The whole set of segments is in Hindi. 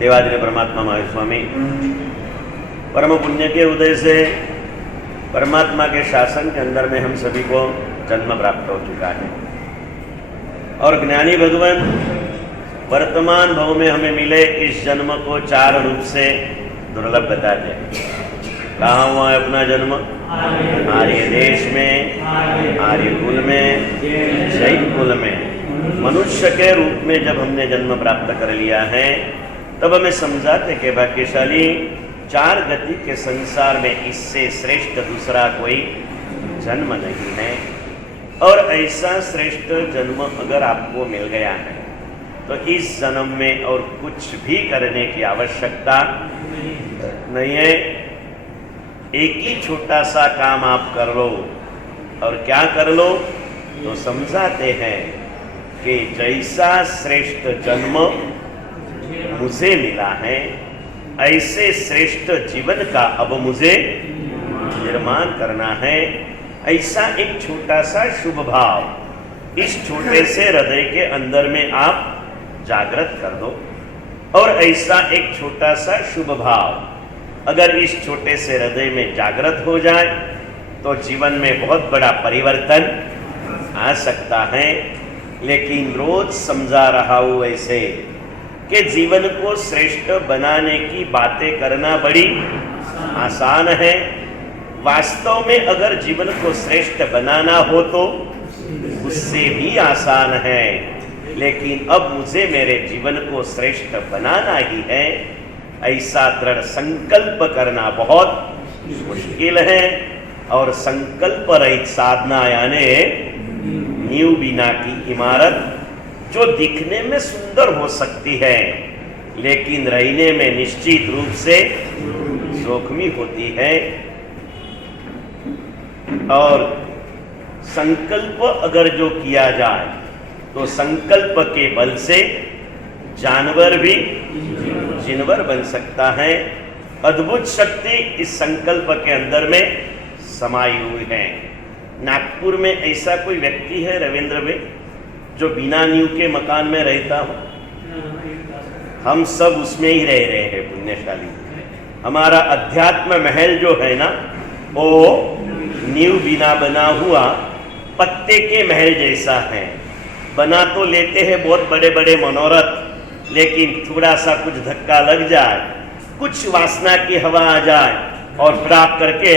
देवादिदेव परमात्मा महावीर स्वामी परम पुण्य के उदय से परमात्मा के शासन के अंदर में हम सभी को जन्म प्राप्त हो चुका है और ज्ञानी भगवान वर्तमान भाव में हमें मिले इस जन्म को चार रूप से दुर्लभ बताते हैं। कहाँ हुआ है अपना जन्म? आर्य देश में, आर्य कुल में, जैन कुल में। मनुष्य के रूप में जब हमने जन्म प्राप्त कर लिया है तब हमें समझाते कि भाग्यशाली चार गति के संसार में इससे श्रेष्ठ दूसरा कोई जन्म नहीं है और ऐसा श्रेष्ठ जन्म अगर आपको मिल गया है तो इस जन्म में और कुछ भी करने की आवश्यकता नहीं है। एक ही छोटा सा काम आप कर लो और क्या कर लो तो समझाते हैं कि जैसा श्रेष्ठ जन्म मुझे मिला है ऐसे श्रेष्ठ जीवन का अब मुझे निर्माण करना है। ऐसा एक छोटा सा शुभ भाव इस छोटे से हृदय के अंदर में आप जागृत कर दो और ऐसा एक छोटा सा शुभ भाव अगर इस छोटे से हृदय में जागृत हो जाए तो जीवन में बहुत बड़ा परिवर्तन आ सकता है। लेकिन रोज समझा रहा हूं ऐसे कि जीवन को श्रेष्ठ बनाने की बातें करना बड़ी आसान है। वास्तव में अगर जीवन को श्रेष्ठ बनाना हो तो उससे भी आसान है। लेकिन अब मुझे मेरे जीवन को श्रेष्ठ बनाना ही है ऐसा दृढ़ संकल्प करना बहुत मुश्किल है। और संकल्प रहित साधना यानी नींव बिना की इमारत जो दिखने में सुंदर हो सकती है लेकिन रहने में निश्चित रूप से जोखमी होती है। और संकल्प अगर जो किया जाए तो संकल्प के बल से जानवर भी जिनवर बन सकता है। अद्भुत शक्ति इस संकल्प के अंदर में समाई हुई है। नागपुर में ऐसा कोई व्यक्ति है रविंद्र भाई जो बिना नींव के मकान में रहता हो? हम सब उसमें ही रह रहे हैं पुण्यशाली। हमारा अध्यात्म महल जो है ना वो नींव बिना बना हुआ पत्ते के महल जैसा है। बना तो लेते हैं बहुत बड़े बड़े मनोरथ लेकिन थोड़ा सा कुछ धक्का लग जाए कुछ वासना की हवा आ जाए और प्राप्त करके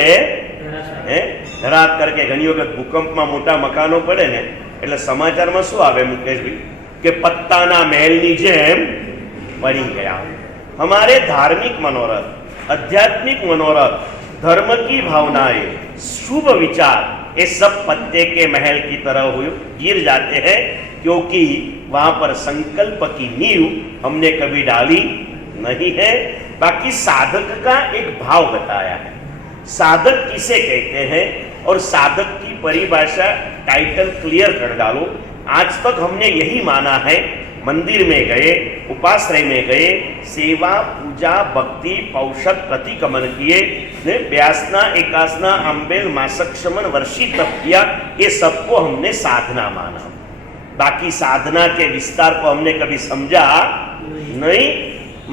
धराप करके घनी वखत भूकंप में मोटा मकानो पड़े ने એટલે સમાચારમાં શું આવે મુકેશભાઈ કે પત્તાના મહેલની જેમ પડી ગયા। हमारे धार्मिक मनोरथ आध्यात्मिक मनोरथ धर्म की भावनाएं शुभ विचार ये सब पत्ते के महल की तरह गिर जाते हैं क्योंकि वहां पर संकल्प की नींव हमने कभी डाली नहीं है। बाकी साधक का एक भाव बताया है। साधक किसे कहते हैं और साधक की परिभाषा टाइटल क्लियर कर डालो। आज तक हमने यही माना है मंदिर में गए उपाश्रय में गए सेवा पूजा भक्ति पौषध प्रतिक्रमण किए व्यासना एकासना अम्बेल मासक्षमन वर्षी तप किया ये सबको हमने साधना माना। बाकी साधना के विस्तार को हमने कभी समझा नहीं।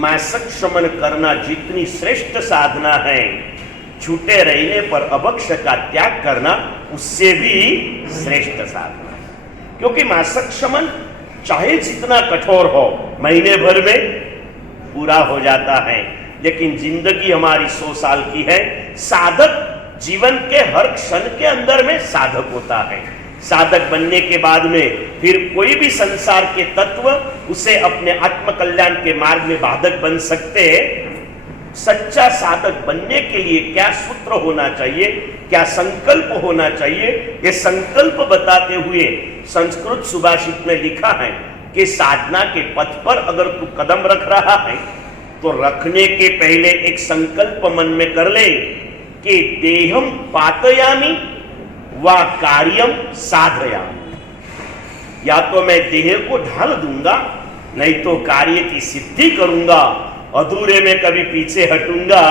मासक शमन करना जितनी श्रेष्ठ साधना है छूटे रहने पर अभक्ष का त्याग करना उससे भी श्रेष्ठ साधना है। क्योंकि मासक शमन चाहे जितना कठोर हो महीने भर में पूरा हो जाता है लेकिन जिंदगी हमारी 100 साल की है। साधक जीवन के हर क्षण के अंदर में साधक होता है। साधक बनने के बाद में फिर कोई भी संसार के तत्व उसे अपने आत्म कल्याण के मार्ग में बाधक बन सकते। सच्चा साधक बनने के लिए क्या सूत्र होना चाहिए क्या संकल्प होना चाहिए ये संकल्प बताते हुए संस्कृत सुभाषित में लिखा है कि साधना के पथ पर अगर तू कदम रख रहा है तो रखने के पहले एक संकल्प मन में कर ले कि देहम पातयामि व कार्यम साधयामि। या तो मैं देह को ढाल दूंगा नहीं तो कार्य की सिद्धि करूंगा अधूरे में कभी पीछे हटूंगा।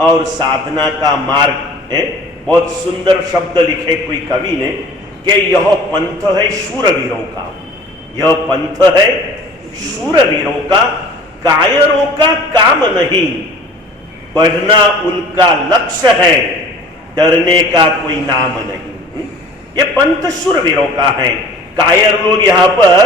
और साधना का मार्ग है बहुत सुंदर शब्द लिखे कोई कवि ने कि यह पंथ है शूरवीरों का। यह पंथ है शूरवीरों का कायरों का काम नहीं, बढ़ना उनका लक्ष्य है, डरने का कोई नाम नहीं। ये पंथ शूरवीरों का है। कायर लोग यहाँ पर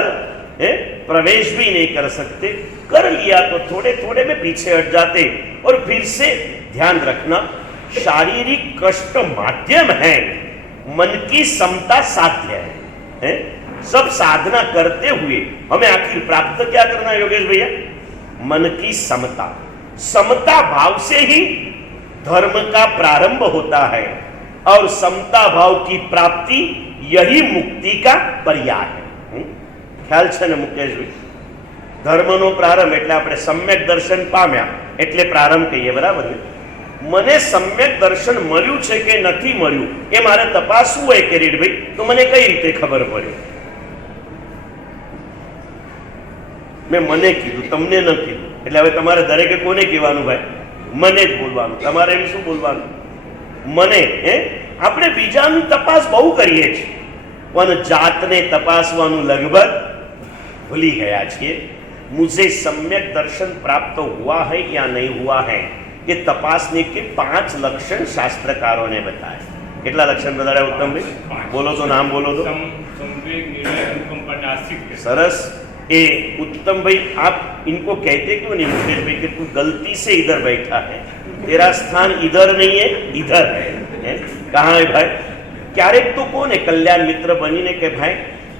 प्रवेश भी नहीं कर सकते, कर लिया तो थोड़े थोड़े में पीछे हट जाते। और फिर से ध्यान रखना, शारीरिक कष्ट माध्यम है, मन की समता साध्य है। सब साधना करते हुए हमें आखिर प्राप्त क्या करना है योगेश भैया? मन की समता। समता भाव से ही धर्म का प्रारंभ होता है और समता भाव की प्राप्ति यही मुक्ति का पर्याय है। ખ્યાલ છે ને મુકેશભાઈ? ધર્મનો પ્રારંભ એટલે આપણે સમ્યક દર્શન પામ્યા એટલે પ્રારંભ કહીએ, બરાબર ને? મને સમ્યક દર્શન મળ્યું છે કે નથી મળ્યું એ મારે તપાસવું હોય કિરીટભાઈ, તો મને કઈ રીતે ખબર પડે? મેં મને કીધું, તમને ન કીધું, એટલે હવે તમારે દરેકે કોને કહેવાનું ભાઈ? મને જ બોલવાનું. તમારે એમ શું બોલવાનું? મને. આપણે બીજાની તપાસ બહુ કરીએ છીએ પણ જાતને તપાસવાનું લગભગ भूली गया छे। मुझे सम्यक दर्शन प्राप्त हुआ है या नहीं हुआ है, ये तपासने के 5 लक्षण शास्त्रकारों ने बताए। कितना लक्षण बताया उत्तम भाई? बोलो तो, नाम बोलो तो। सरस। ए उत्तम भाई, आप इनको कहते क्यों नहीं मुकेश भाई कि तू गलती से इधर बैठा है, तेरा स्थान इधर नहीं है, इधर है। कहाँ है भाई? क्यारेक तो कोने कल्याण मित्र बनीने के भाई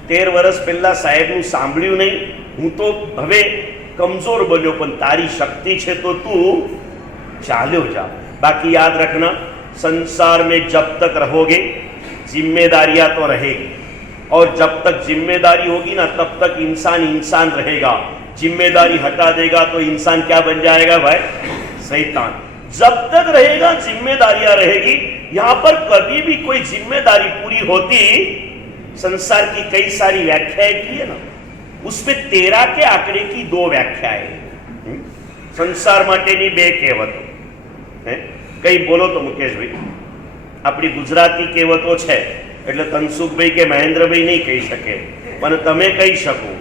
13 વર્ષ પહેલા સાહેબનું સાંભળ્યું નહીં, હું તો હવે કમજોર બન્યો પણ તારી શક્તિ છે તો તું ચાલ્યો જા। बाकी याद रखना, संसार में जब तक रहोगे जिम्मेदारियां तो रहेगी, और जब तक जिम्मेदारी होगी ना तब तक इंसान इंसान रहेगा। जिम्मेदारी हटा देगा तो इंसान क्या बन जाएगा भाई? शैतान। जब तक रहेगा जिम्मेदारियां रहेगी। यहां पर कभी भी कोई जिम्मेदारी पूरी होती, संसार की कई सारी व्याख्याएं की है ना, उसमें 13 के आंकड़े की 2 व्याख्याएं। संसार माटेनी 2 कहेवतो कई बोलो तो मुकेश भाई? अपनी गुजराती कहेवतो छे એટલે તનસુખભાઈ કે મહેન્દ્રભાઈ નહીં કહી શકે, પણ તમે કહી શકો।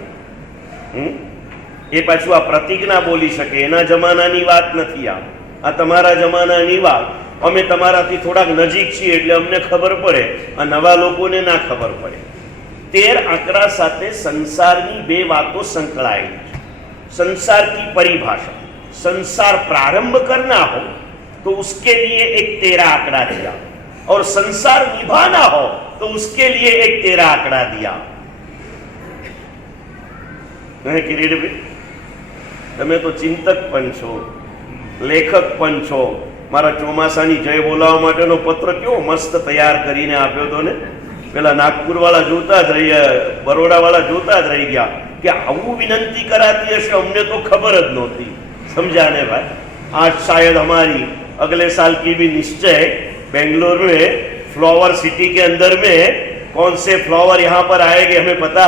એ પાછું આ પ્રતિજ્ઞા બોલી શકે, એના જમાનાની વાત નથી, આ તમારા જમાનાની વાત। અમે તમારાથી થોડાક નજીક છીએ એટલે અમને ખબર પડે, આ નવા લોકોને ના ખબર પડે। 13 આંકડા સાથે સંસારની 2 વાતો સંકળાયેલી છે। संसार की परिभाषा, संसार प्रारंभ करना हो तो उसके लिए एक 13 आंकड़ा दिया, और संसार निभाना हो तो उसके लिए एक 13 आंकड़ा दिया। किरीटभाई, તમે તો ચિંતક પણ છો, લેખક પણ છો। મારા ચોમાસાની જય બોલાવવા માટેનો પત્ર કેવો મસ્ત તૈયાર કરીને આપ્યો તો ને, પેલા નાગપુર વાળા જોતા જ રહી, બરોડા વાળા જોતા જ રહી ગયા कि आવું विनंती कराती है, हमने तो खबर ज नहोती। समझा ने भाई? आज शायद हमारी अगले साल की भी निश्चय बेंगलोर में फ्लावर सिटी के अंदर में कौन से फ्लावर यहाँ पर आएंगे हमें पता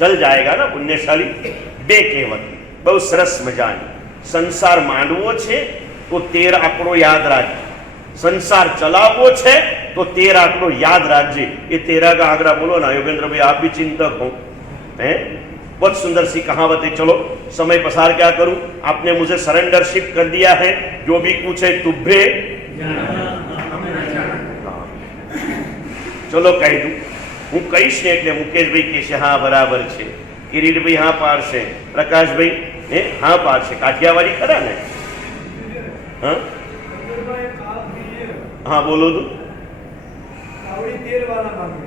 चल जाएगा ना। पुण्यशाली 2 कहेवत बहुत सरस मजानी। संसार मांडवो छे तो 13 आंकड़ो याद राखजे, संसार चलावो छे तो 13 आंकड़ो याद राखजे। ये 13 का आंकड़ा बोलो ना योगेंद्र भाई, आप भी चिंतक हो हैं। बहुत सुंदर सी कहावत है। चलो समय पसार क्या करूं, आपने मुझे सरेंडरशिप कर दिया है, जो भी पूछे तुभे चलो कह दू। हूँ कहीश ने એટલે મુકેશભાઈ કહેશે હા બરાબર છે, કિરીટભાઈ હા પાડશે, પ્રકાશભાઈ હા પાડશે। કાઠિયાવાડી ખરા ને? હા હા બોલો તો।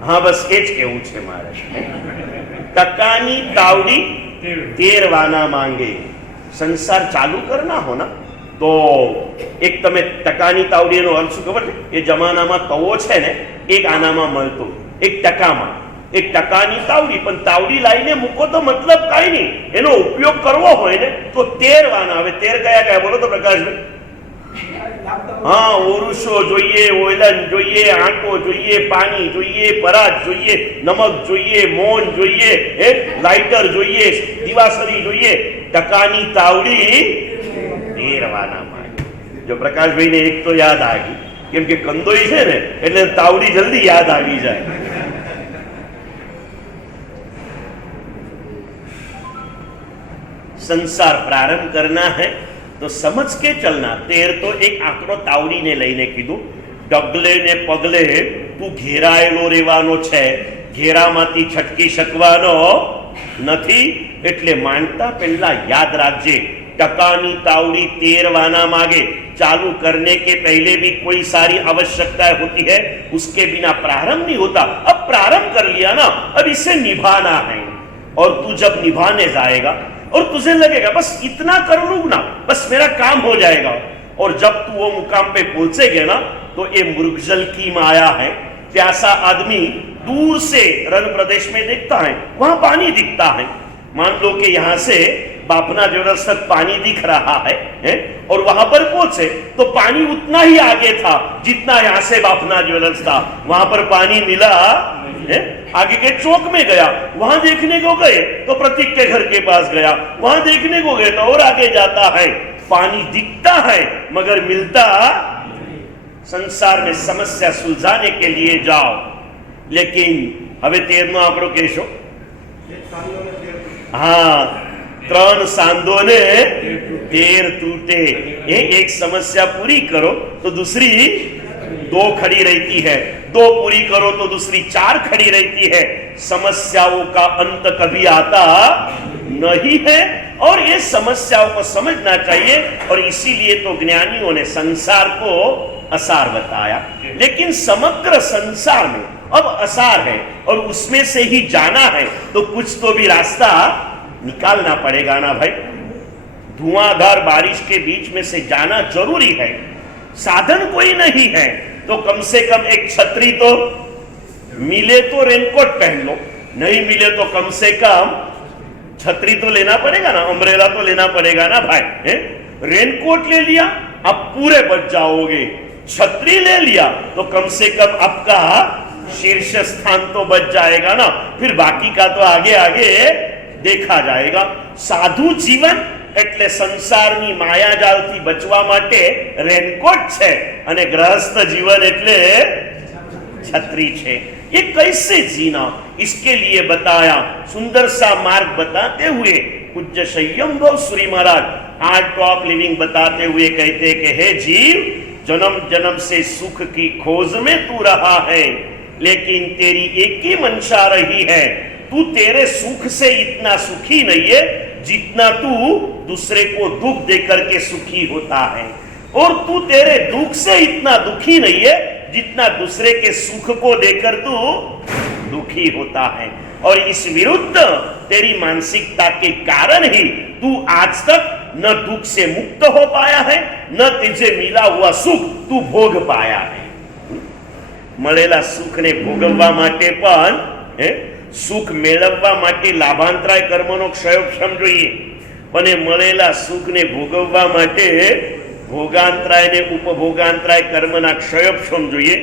હા બસ એ જ કેવું છે મારે। ટકાની તાવડી 13 વાના માંગે। સંસાર ચાલુ કરના હો ના તો એક તમે ટકાની તાવડીનો અર્થ શું ખબર છે? એ જમાનામાં તવો છે ને, એક આનામાં મળતો, એક ટકામાં, એક ટકાની તાવડી। પણ તાવડી લાવીને મૂકો તો મતલબ કાંઈ નહીં, એનો ઉપયોગ કરવો હોય ને તો 13 વાના। હવે 13 કયા કયા બોલો તો પ્રકાશભાઈ? हाँ, ओरुशो जोइए, ओयलन जोइए, आंको जोइए, पानी जोइए, परात जोइए, नमक जोइए, मोन जोइए, लाइटर जोइए, दिवासरी जोइए। टकानी तावड़ी 13 वाना मांगे। जो प्रकाश भाई ने एक तो याद आ गई, केम के कंदोई छे ने એટલે તાવડી જલ્દી યાદ આવી જાય। સંસાર પ્રારંભ કરना है તો સમજ કે ચલના. તેર તો એક આંકડો તાવડીને લઈને કીધું, ડગલે ને પગલે તું ઘેરાયેલો રહેવાનો છે, ઘેરામાંથી છટકી શકવાનો નથી. એટલે માંડતા પહેલા યાદ રાખજે, टकानी तावड़ी 13 वाना मांगे, चालू करने के पहले भी कोई सारी आवश्यकताएं होती है, उसके बिना प्रारंभ नहीं होता. अब प्रारंभ कर लिया ना, अब इसे निभाना है. और तू जब निभाने जाएगा और तुझे लगेगा बस इतना कर लूं ना, बस मेरा काम हो जाएगा, और जब तू वो मुकाम पे पहुंचेगा ना, तो ये मृगजल की माया है. प्यासा आदमी दूर से रण प्रदेश में देखता है, वहां पानी दिखता है. मान लो कि यहां से बापना ज्वेलर्स तक पानी दिख रहा है, और वहां पर पहुंचे तो पानी उतना ही आगे था जितना यहां से बापना ज्वेलर्स था. वहां पर पानी मिला है, आगे के चौक में गया, वहां देखने को गए तो प्रतीक के घर के पास गया, वहां देखने को गए तो और आगे जाता है. पानी दिखता है मगर मिलता. संसार में समस्या सुलझाने के लिए जाओ, लेकिन हवे 13 आंकड़ो कहो. हाँ, 3 सांधो ने 13 टूटे. ये एक समस्या पूरी करो तो दूसरी 2 खड़ी रहती है, 2 पूरी करो तो दूसरी 4 खड़ी रहती है. समस्याओं का अंत कभी आता नहीं है, और ये समस्याओं को समझना चाहिए. और इसीलिए तो ज्ञानियों ने संसार को असार बताया. लेकिन समग्र संसार में अब असार है और उसमें से ही जाना है, तो कुछ तो भी रास्ता निकालना पड़ेगा ना भाई. धुआंधार बारिश के बीच में से जाना जरूरी है. साधन कोई नहीं है तो कम से कम एक छतरी तो मिले तो रेनकोट पहन लो, नहीं मिले तो कम से कम छतरी तो लेना पड़ेगा ना, अम्ब्रेला तो लेना पड़ेगा ना भाई. रेनकोट ले लिया अब पूरे बच जाओगे, छतरी ले लिया तो कम से कम आपका शीर्ष स्थान तो बच जाएगा ना, फिर बाकी का तो आगे आगे देखा जाएगा. साधु जीवन એટલે સંસારની માયાજાળથી બચવા માટે રેનકોટ છે, અને ગ્રહસ્થ જીવન એટલે छतरी છે. ये कैसे जीना, इसके लिए बताया, सुंदर सा मार्ग बताते हुए पूज्य संयमभव Shri Maharaj art of living बताते हुए कहते कि हे जीव, जन्म जन्म से सुख की खोज में तू रहा है, लेकिन तेरी एक ही मंशा रही है, तू तेरे सुख से इतना सुखी नहीं है जितना तू दूसरे को दुख देकर के सुखी होता है, और तू तेरे दुख से इतना दुखी नहीं है जितना दूसरे के सुख को देकर तू दुखी होता है. और इस विरुद्ध तेरी मानसिकता के कारण ही तू आज तक न दुख से मुक्त हो पाया है, न तुझे मिला हुआ सुख तू भोग पाया है. મળેલા સુખને ભોગવવા માટે પણ સુખ મેળવવા માટે લાભાંતરાય કર્મનો ક્ષયોક્ષમ જોઈએ, અને મળેલા સુખને ભોગવવા માટે भोगांतराय ने उपभोगांतराय कर्मना क्षयोक्षम જોઈએ.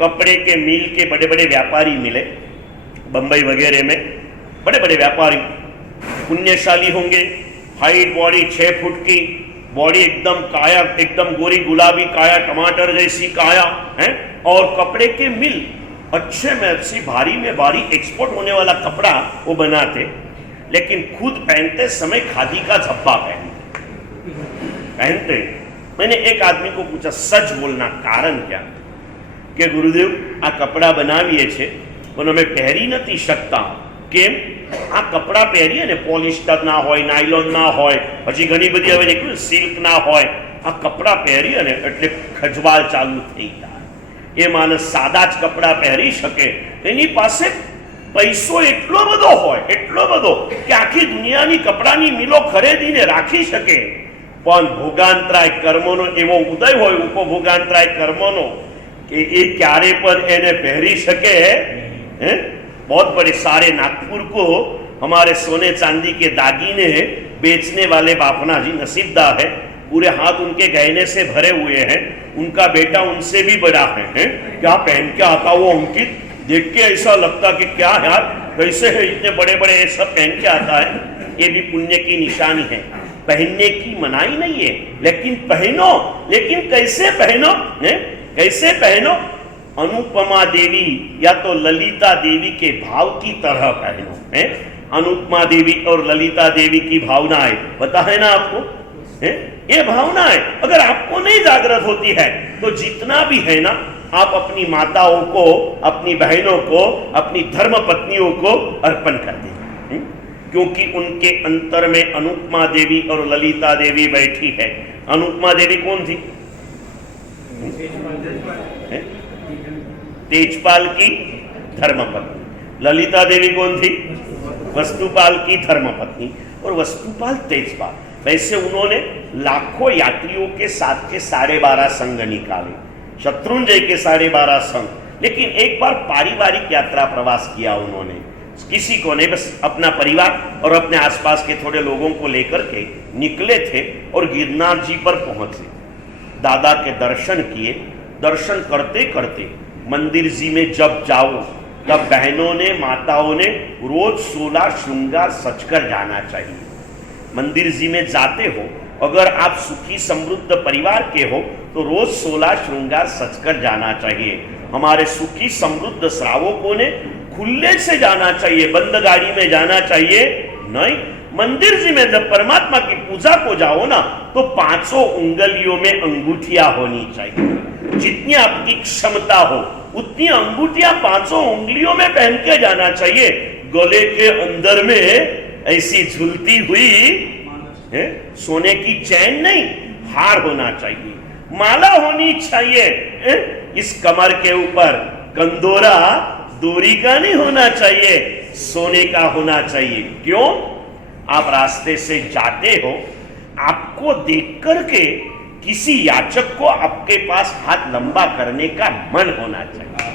कपड़े के मिल के बड़े बड़े व्यापारी मिले, बंबई वगैरह में बड़े बड़े व्यापारी पुण्यशाली होंगे, हाइट बॉडी 6 फुट की, बॉडी एकदम काया, एकदम गोरी गुलाबी काया, टमाटर जैसी काया है, और कपड़े के मिल अच्छे में अच्छी भारी में भारी एक्सपोर्ट होने वाला कपड़ा वो बनाते, लेकिन खुद पहनते समय खादी का झब्बा पहनते. मैंने एक आदमी को पूछा, सच बोलना कारण क्या? कि गुरुदेव आ कपड़ा बनावीए छे पण अमे पहेरी नथी शकता. केम? आ कपड़ा पहेरीए ने पॉलिस्टर ना होय, नायलॉन ना होय, हजी घणी बधी हवे निकळ्યું सिल्क ना होय, आ कपड़ा पहेरीए ने એટલે ખજવાળ ચાલુ થઈ જાય. એ માણસ સાદા જ કપડા પહેરી શકે, એની પાસે પૈસો એટલો બધો કે આખી દુનિયાની કપડાની મિલો ખરીદીને રાખી શકે, પણ ભોગાંતરાય કર્મોનો એવો ઉદય હોય, ઉપભોગાંતરાય કર્મોનો, કે એ ક્યારે પણ એને પહેરી શકે. बहुत बड़े सारे नागपुर को हमारे सोने चांदी के दागीने बेचने वाले बापना जी नसीबदार है, पूरे हाथ उनके गहने से भरे हुए हैं. उनका बेटा उनसे भी बड़ा है. क्या पहन के आता वो अंकित, देख के ऐसा लगता कि क्या यार कैसे है, इतने बड़े बड़े ये सब पहन के आता है. ये भी पुण्य की निशानी है. पहनने की मनाही नहीं है, लेकिन पहनो. लेकिन कैसे पहनो? कैसे पहनो? अनुपमा देवी या तो ललिता देवी के भाव की तरह पहनो. अनुपमा देवी और ललिता देवी की भावनाएं, पता है ना आपको? है? ये भावनाएं अगर आपको नहीं जागृत होती है तो जितना भी है ना, आप अपनी माताओं को, अपनी बहनों को, अपनी धर्म पत्नियों को अर्पण कर दें, क्योंकि उनके अंतर में अनुपमा देवी और ललिता देवी बैठी है। अनुपमा देवी कौन थी? तेजपाल की धर्मपत्नी। ललिता देवी कौन थी? वस्तुपाल की धर्मपत्नी। और वस्तुपाल तेजपाल, वैसे उन्होंने लाखों यात्रियों के साथ के 12.5 संघ निकाले, शत्रुंजय के 12.5 संघ, लेकिन एक बार पारिवारिक यात्रा प्रवास किया उन्होंने, किसी को नहीं, बस अपना परिवार और अपने आसपास के थोड़े लोगों को लेकर के निकले थे और गिरनार जी पर पहुंचे। दादा के दर्शन किए। दर्शन करते करते मंदिर जी में जब जाओ तब बहनों ने, माताओं ने रोज 16 श्रृंगार सजकर जाना चाहिए। मंदिर जी में जाते हो, अगर आप सुखी समृद्ध परिवार के हो तो रोज 16 श्रृंगार सजकर जाना चाहिए। हमारे सुखी समृद्ध श्रावकों ने खुले से जाना चाहिए, बंद गाड़ी में जाना चाहिए नहीं। मंदिर जी में जब परमात्मा की पूजा को जाओ ना तो 5 उंगलियों में अंगूठियां होनी चाहिए। जितनी आपकी क्षमता हो उतनी अंगूठियां 5 उंगलियों में पहन के जाना चाहिए। गले के अंदर में ऐसी झूलती हुई है सोने की चैन नहीं, हार होना चाहिए, माला होनी चाहिए। इस कमर के ऊपर कंदोरा दूरी का नहीं होना चाहिए, सोने का होना चाहिए। क्यों? आप रास्ते से जाते हो, आपको देख करके किसी याचक को आपके पास हाथ लंबा करने का मन होना चाहिए।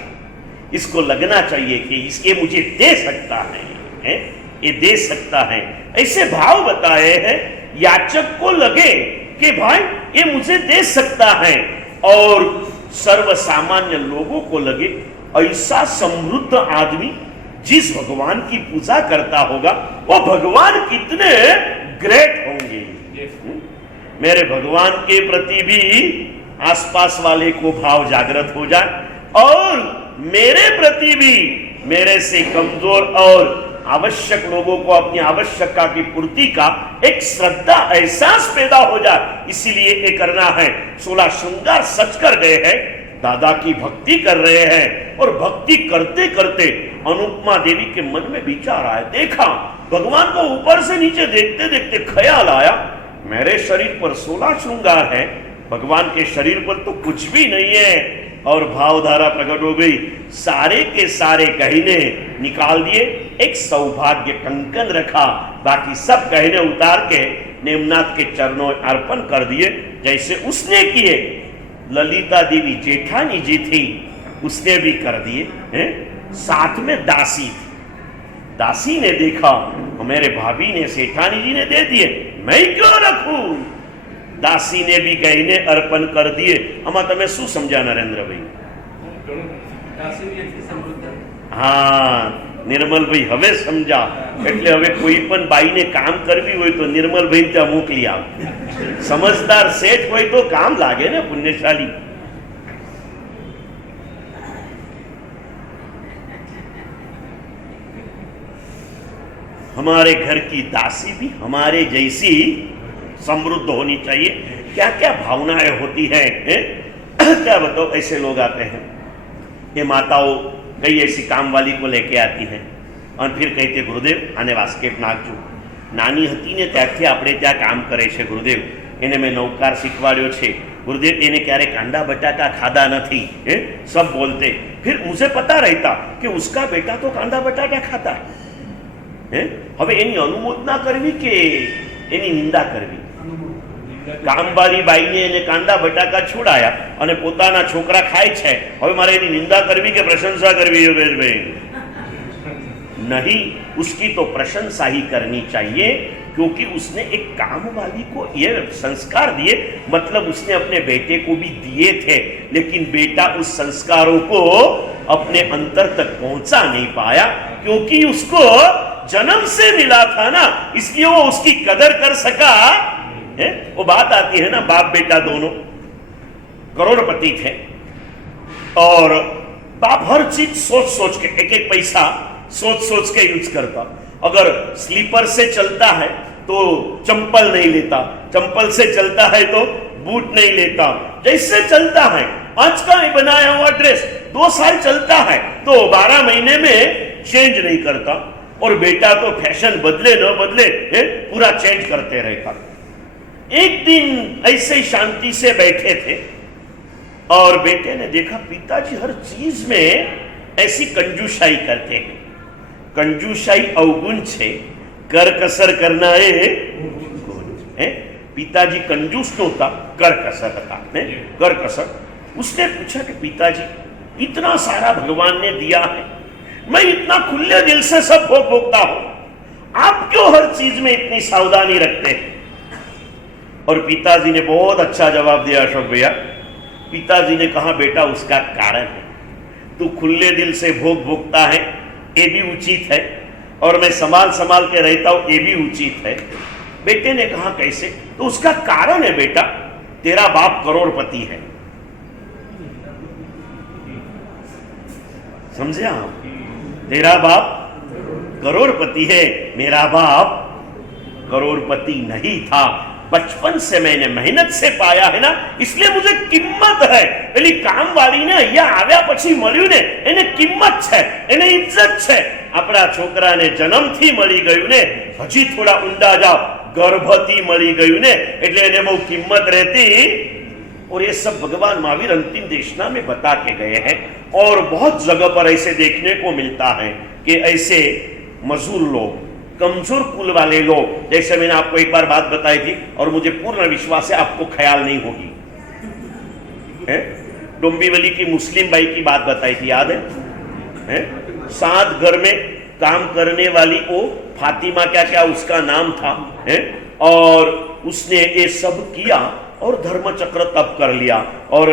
इसको लगना चाहिए कि इसके मुझे दे सकता है, ये दे सकता है। ऐसे भाव बताए हैं, याचक को लगे कि भाई ये मुझे दे सकता है, और सर्वसामान्य लोगों को लगे ऐसा समृद्ध आदमी जिस भगवान की पूजा करता होगा वो भगवान कितने ग्रेट होंगे। मेरे भगवान के प्रति भी आसपास वाले को भाव जागृत हो जाए, और मेरे प्रति भी मेरे से कमजोर और आवश्यक लोगों को अपनी आवश्यकता की पूर्ति का एक श्रद्धा एहसास पैदा हो जाए। इसीलिए ये करना है। 16 श्रृंगार सच कर गए हैं, दादा की भक्ति कर रहे हैं, और भक्ति करते करते अनुपमा देवी के मन में विचार आया। देखा भगवान को ऊपर से नीचे देखते देखते ख्याल आया, मेरे शरीर पर 16 श्रृंगार है, भगवान के शरीर पर तो कुछ भी नहीं है। और भावधारा प्रकट हो गई, सारे के सारे गहने निकाल दिए, एक सौभाग्य कंकन रखा, बाकी सब गहने उतार के नेमनाथ के चरणों अर्पण कर दिए, जैसे उसने किए। ललिता देवी जेठानी जी थी, उसने भी कर दिए। साथ में दासी थी, दासी ने देखा मेरे भाभी ने, सेठानी जी ने दे दिए, मैं क्यों रखूं? दासी ने भी गहने अर्पण कर दिए। आमा तमे શું સમજ્યા નરેન્દ્રભાઈ? હા નિર્મલભાઈ હવે સમજા, એટલે હવે કોઈ પણ બાઈને કામ કરવી હોય તો નિર્મલભાઈ ત્યાં મોકલી આવ। સમજદાર શેઠ હોય તો કામ લાગે ને, પુણ્યશાળી। हमारे घर की दासी भी हमारे जैसी समृद्ध होनी चाहिए। क्या क्या भावनाएं होती हैं, क्या बताओ। ऐसे लोग आते हैं, ये माताओं कई ऐसी काम वाली को लेके आती हैं और फिर कहते गुरुदेव आने वास्केप नाखजो। नानी हती ने त्यारथी આપણે ત્યાં કામ કરે છે ગુરુદેવ, એને મેં નૌકાર શીખવાડ્યો છે गुरुदेव, એને ક્યારે કાંડા બટાકા ખાધા નથી, सब बोलते। फिर मुझे पता रहता कि उसका बेटा तो कांदा बटाटा खाता है। હવે એની અનુમોદના કરવી કે એની નિંદા કરવી? કામવાળી બાઈને એને કાંડા બટાકા છોડાયા અને પોતાના છોકરા ખાય છે, હવે મારે એની નિંદા કરવી કે પ્રશંસા કરવી? યોગેશભાઈ नहीं, उसकी तो प्रशंसा ही करनी चाहिए, क्योंकि उसने एक काम वाली को ये संस्कार दिए, मतलब उसने अपने बेटे को भी दिए थे, लेकिन बेटा उस संस्कारों को अपने अंतर तक पहुंचा नहीं पाया, क्योंकि उसको जन्म से मिला था ना, इसलिए वो उसकी कदर कर सका है। वो बात आती है ना, बाप बेटा दोनों करोड़पति थे, और बाप हर चीज सोच सोच के, एक एक पैसा सोच सोच के यूज करता, अगर स्लीपर से चलता है तो चंपल नहीं लेता, चंपल से चलता है तो बूट नहीं लेता। जैसे चलता है, आज का बनाया हुआ ड्रेस 2 साल चलता है तो 12 महीने में चेंज नहीं करता। और बेटा तो फैशन बदले न बदले पूरा चेंज करते रहता। एक दिन ऐसे ही शांति से बैठे थे और बेटे ने देखा पिताजी हर चीज में ऐसी कंजूसाई करते हैं। कंजूसाई अवगुण छे, करकसर करना है गुण है। पिताजी कंजूस नहोता, करकसर था, करकसर। उसने पूछा कि पिताजी इतना सारा भगवान ने दिया है, मैं इतना खुले दिल से सब भोग भोगता हूं, आप क्यों हर चीज में इतनी सावधानी रखते हैं? और पिताजी ने बहुत अच्छा जवाब दिया अशोक भैया। पिताजी ने कहा बेटा उसका कारण है, तू खुले दिल से भोग भोगता है ये भी उचित है, और मैं संभाल संभाल के रहता हूं ये भी उचित है। बेटे ने कहा कैसे? तो उसका कारण है बेटा, तेरा बाप करोड़पति है। समझे आप? तेरा बाप करोड़पति है, मेरा बाप करोड़पति नहीं था। बचपन से मैंने मेहनत से पाया है ना, इसलिए मुझे किम्मत है। પેલી કામવાળીને અહીંયા આવ્યા પછી મળ્યું ને એને કિંમત છે, એને ઇજ્જત છે। આપણા છોકરાને જન્મથી મળી ગયું ને, હજી થોડા ઊંડા જાઓ, ગર્ભથી મળી ગયું ને, એટલે એને બહુ કિંમત રહેતી। और ये सब भगवान महावीर अंतिम देशना में बता के गए हैं। और बहुत जगह पर ऐसे देखने को मिलता है कि ऐसे मजूर लोग, कमजोर कुल वाले लोग, जैसे मैंने आपको एक बार बात बताई थी और मुझे पूर्ण विश्वास है आपको ख्याल नहीं होगी, डोंबिवली की मुस्लिम बाई की बात बताई थी, याद है? 7 घर में काम करने वाली वो फातिमा, क्या क्या उसका नाम था, और उसने ये सब किया और धर्मचक्र तप कर लिया। और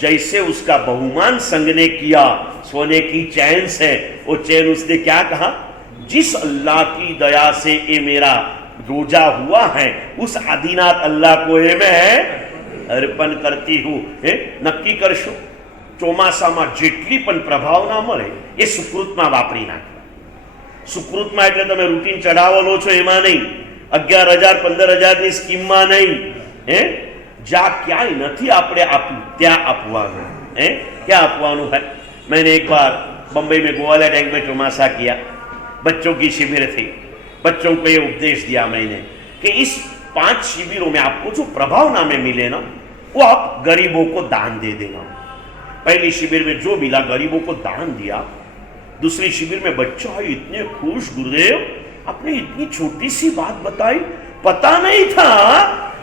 जैसे उसका बहुमान संग ने किया, सोने की चैन से, वो चैन उसने क्या कहा? जिस अल्लाह की दया से ये मेरा रोजा हुआ है, उस आदिनाथ अल्लाह को ये मैं अर्पण करती हूँ। नक्की करशो ચોમાસામાં જેટલી પણ પ્રભાવ ના મળે એ સુકૃતમાં વાપરી નાખવા। સુકૃતમાં એટલે તમે રૂટીન ચડાવો લો છો એમાં નહીં, 11,000 15,000 સ્કીમમાં નહીં, જ્યાં ક્યાંય નથી આપણે આપ્યું ત્યાં આપવાનું, क्या આપવાનું है। मैंने एक बार बंबई में गोवालिया टैंक में चौमासा किया, बच्चों की शिविर थी। बच्चों को ये उपदेश दिया मैंने कि इस 5 शिविरों में आपको जो प्रभावनामे मिले ना, वो आप गरीबों को दान दे देना। पहली शिविर में जो मिला गरीबों को दान दिया। दूसरी शिविर में बच्चा इतने खुश, गुरुदेव आपने इतनी छोटी सी बात बताई, पता नहीं था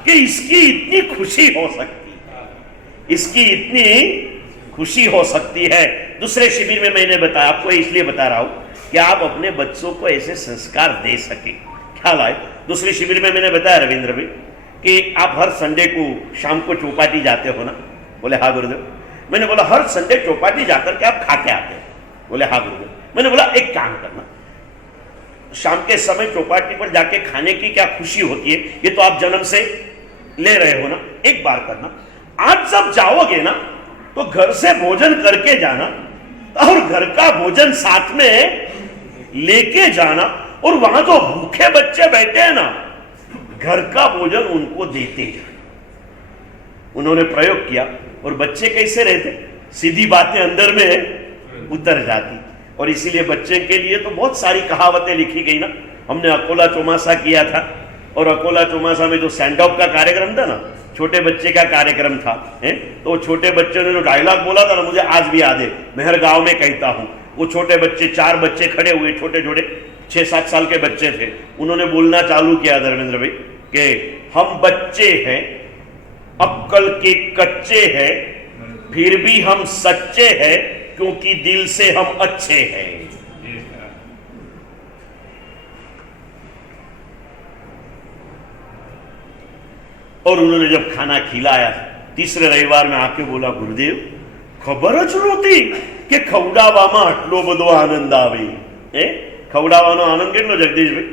कि इसकी इतनी खुशी हो सकती है, इसकी इतनी खुशी हो सकती है। दूसरे शिविर में मैंने बताया, आपको इसलिए बता रहा हूं कि आप अपने बच्चों को ऐसे संस्कार दे सके। ख्याल आए? दूसरी शिविर में मैंने बताया रविंद्र भाई कि आप हर संडे को शाम को चौपाटी जाते हो ना? बोले हाँ गुरुदेव। मैंने बोला हर संडे चौपाटी जाकर के आप खा के आते हैं? बोले हाँ गुरुदेव। मैंने बोला एक काम करना, शाम के समय चौपाटी पर जाके खाने की क्या खुशी होती है ये तो आप जन्म से ले रहे हो ना, एक बार करना। आज जब जाओगे ना तो घर से भोजन करके जाना और घर का भोजन साथ में लेके जाना, और वहां जो भूखे बच्चे बैठे हैं ना, घर का भोजन उनको देते जाना। उन्होंने प्रयोग किया और बच्चे कैसे रहते, सीधी बातें अंदर में उतर जाती। और इसीलिए बच्चे के लिए तो बहुत सारी कहावतें लिखी गई ना। हमने अकोला चौमासा किया था और अकोला चौमासा में जो सेंड ऑफ का कार्यक्रम था ना, छोटे बच्चे का कार्यक्रम था, तो छोटे बच्चे ने जो डायलॉग बोला था ना, मुझे आज भी याद है। मैं हर गांव में कहता हूं, वो छोटे बच्चे 4 बच्चे खड़े हुए, छोटे छोटे 6-7 साल के बच्चे थे। उन्होंने बोलना चालू किया धर्मेंद्र भाई कि हम बच्चे हैं, अक्कल के कच्चे हैं, फिर भी हम सच्चे हैं क्योंकि दिल से हम अच्छे हैं। और उन्होंने जब खाना खिलाया, तीसरे रविवार में आके बोला गुरुदेव खबर ज नहोती કે ખવડાવવામાં આટલો બધો આનંદ આવે। ખવડાવવાનો આનંદ કેટલો જગદીશભાઈ?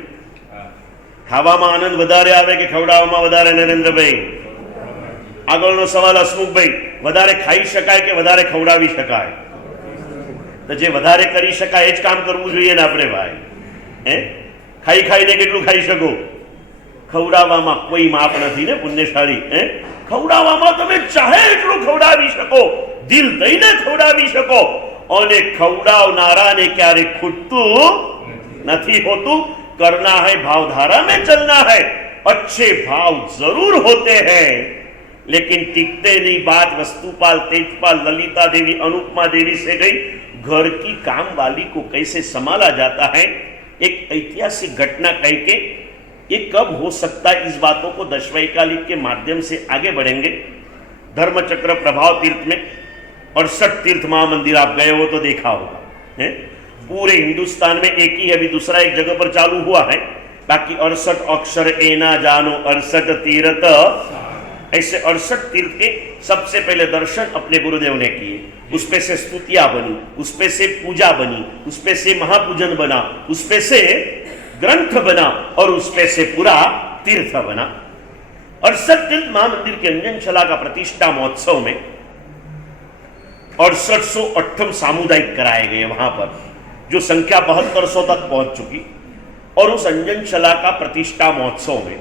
ખાવામાં આનંદ વધારે આવે કે ખવડાવવામાં વધારે નરેન્દ્રભાઈ? આગળનો સવાલ હસમુખભાઈ, વધારે ખાઈ શકાય કે વધારે ખવડાવી શકાય? તો જે વધારે કરી શકાય એ જ કામ કરવું જોઈએ ને આપણે ભાઈ। ખાઈ ખાઈને કેટલું ખાઈ શકો? ખવડાવવામાં કોઈ માપ નથી ને પુણ્યશાળી. ખવડાવવામાં તમે ચાહે એટલું ખવડાવી શકો, દિલ દઈને ખવડાવી શકો. અને ખવડાવનારાને ક્યારે ખૂટતું નથી હોતું. करना है भावधारा में चलना है, अच्छे भाव जरूर होते हैं लेकिन टिकते नहीं. बात वस्तुपाल, तेजपाल, ललिता देवी, अनुपमा देवी से गई. घर की काम वाली को कैसे संभाला जाता है, एक ऐतिहासिक घटना कह के ये कब हो सकता है, इस बातों को दशवैकालिक के माध्यम से आगे बढ़ेंगे. धर्मचक्र प्रभाव तीर्थ में 68 तीर्थ महामंदिर आप गए हो तो देखा होगा है? पूरे हिंदुस्तान में एक ही, अभी दूसरा एक जगह पर चालू हुआ है. बाकी 68 अक्षर एना जानो 68 तीर्थ, ऐसे 68 तीर्थ के सबसे पहले दर्शन अपने गुरुदेव ने किए. उसपे से स्तुतियां बनी, उसपे से पूजा बनी, उसपे से महापूजन बना, उसपे से ग्रंथ बना और उसपे से पूरा तीर्थ बना. 68 तीर्थ महामंदिर के अंजनशला का प्रतिष्ठा महोत्सव में 6808 सामुदायिक कराए गए वहां पर, जो संख्या 7200 तक पहुंच चुकी. और उस अंजनशला का प्रतिष्ठा महोत्सव में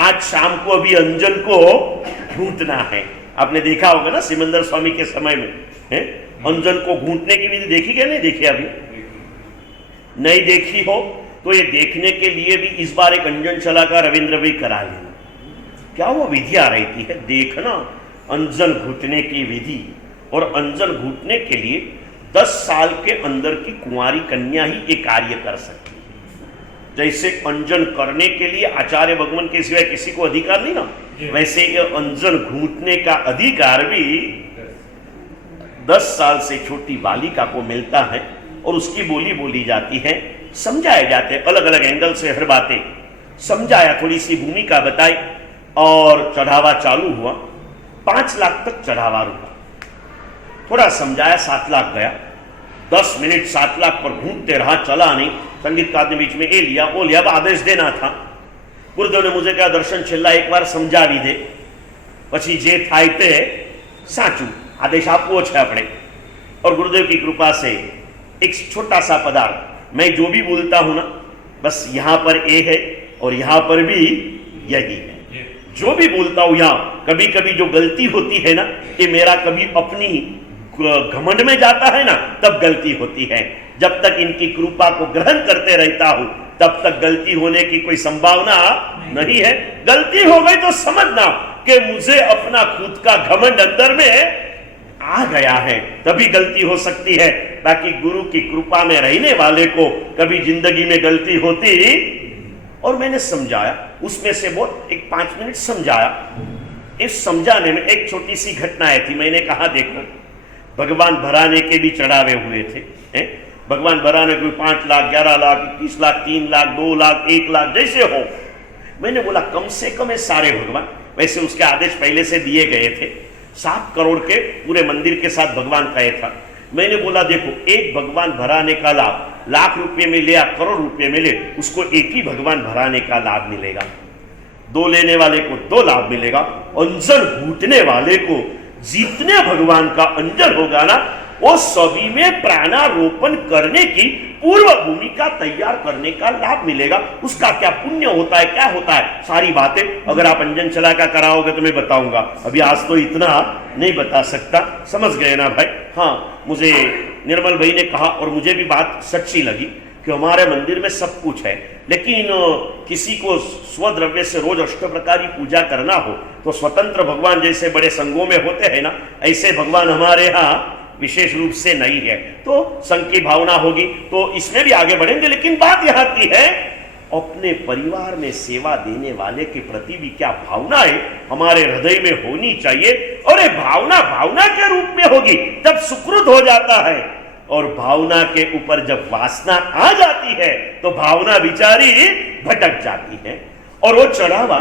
आज शाम को अभी अंजन को घूंटना है. आपने देखा होगा ना सिमंदर स्वामी के समय में है? अंजन को घूंटने की विधि देखी क्या? नहीं देखी? अभी नहीं देखी हो तो ये देखने के लिए भी इस बार एक अंजनशला का रविंद्र भी करा लेना. क्या वो विधि आ रही थी है? देखना अंजन घूंटने की विधि. और अंजन घूंटने के लिए 10 साल के अंदर की कुंवारी कन्या ही ये कार्य कर सकती है. जैसे अंजन करने के लिए आचार्य भगवान के सिवाय किसी को अधिकार नहीं ना, वैसे ये अंजन घूंटने का अधिकार भी 10 साल से छोटी बालिका को मिलता है. और उसकी बोली बोली जाती है, समझाए जाते हैं अलग अलग एंगल से हर बातें समझाया, थोड़ी सी भूमिका बताई और चढ़ावा चालू हुआ. 5 लाख तक चढ़ावा रुका. थोड़ा समझाया, 7 लाख गया. 10 मिनट 7 लाख पर घूमते रहा, चला नहीं. संगीतकार ने बीच में ये लिया वो लिया, आदेश देना था. गुरुदेव ने मुझे कहा दर्शन छेल्ला एक बार समझावी दे, પછી જે થાય તે સાચું આદેશ આપવો છે આપણે. और गुरुदेव की कृपा से एक छोटा सा पदार्थ, मैं जो भी बोलता हूं ना बस यहां पर ए है और यहां पर भी यही है. जो भी बोलता हूं यहां कभी कभी जो गलती होती है ना, ये मेरा कभी अपनी घमंड में जाता है ना तब गलती होती है. जब तक इनकी कृपा को ग्रहण करते रहता हूं तब तक गलती होने की कोई संभावना नहीं है. गलती हो गई तो समझना कि मुझे अपना खुद का घमंड अंदर में आ गया है, तभी गलती हो सकती है. बाकी गुरु की कृपा में रहने वाले को कभी जिंदगी में गलती होती. और मैंने समझाया, उसमें से बहुत एक 5 मिनट समझाया. इस समझाने में एक छोटी सी घटना आई थी. मैंने कहा देखो भगवान भराने के भी चढ़ावे हुए थे. भगवान भराने को 5 लाख, 11 लाख, 21 लाख, 3 लाख, 2 लाख, 1 लाख जैसे हो. मैंने बोला कम से कम है सारे भगवान, वैसे उसके आदेश पहले से दिए गए थे. 7 करोड़ के पूरे मंदिर के साथ भगवान का था. मैंने बोला देखो एक भगवान भराने का लाभ लाख रुपए में ले या करोड़ रुपए में ले, उसको एक ही भगवान भराने का लाभ मिलेगा. 2 लेने वाले को 2 लाभ मिलेगा. अंजन घूटने वाले को जितने भगवान का अंजन होगा ना वो सभी में प्राणारोपण करने की पूर्व भूमिका तैयार करने का लाभ मिलेगा. उसका क्या पुण्य होता है, क्या होता है, सारी बातें अगर आप अंजनशला का कराओगे तो मैं बताऊंगा. अभी आज तो इतना नहीं बता सकता. समझ गए ना भाई? हाँ, मुझे निर्मल भाई ने कहा और मुझे भी बात सच्ची लगी कि हमारे मंदिर में सब कुछ है, लेकिन किसी को स्वद्रव्य से रोज अष्टप्रकारी पूजा करना हो तो स्वतंत्र भगवान जैसे बड़े संघों में होते हैं ना, ऐसे भगवान हमारे यहाँ विशेष रूप से नहीं है. तो संघ की भावना होगी तो इसमें भी आगे बढ़ेंगे. लेकिन बात यहाँ की है अपने परिवार में सेवा देने वाले के प्रति भी क्या भावना है हमारे हृदय में होनी चाहिए. और ये भावना भावना के रूप में होगी जब सुकृत हो जाता है. और भावना के ऊपर जब वासना आ जाती है तो भावना बिचारी भटक जाती है. और वो चढ़ावा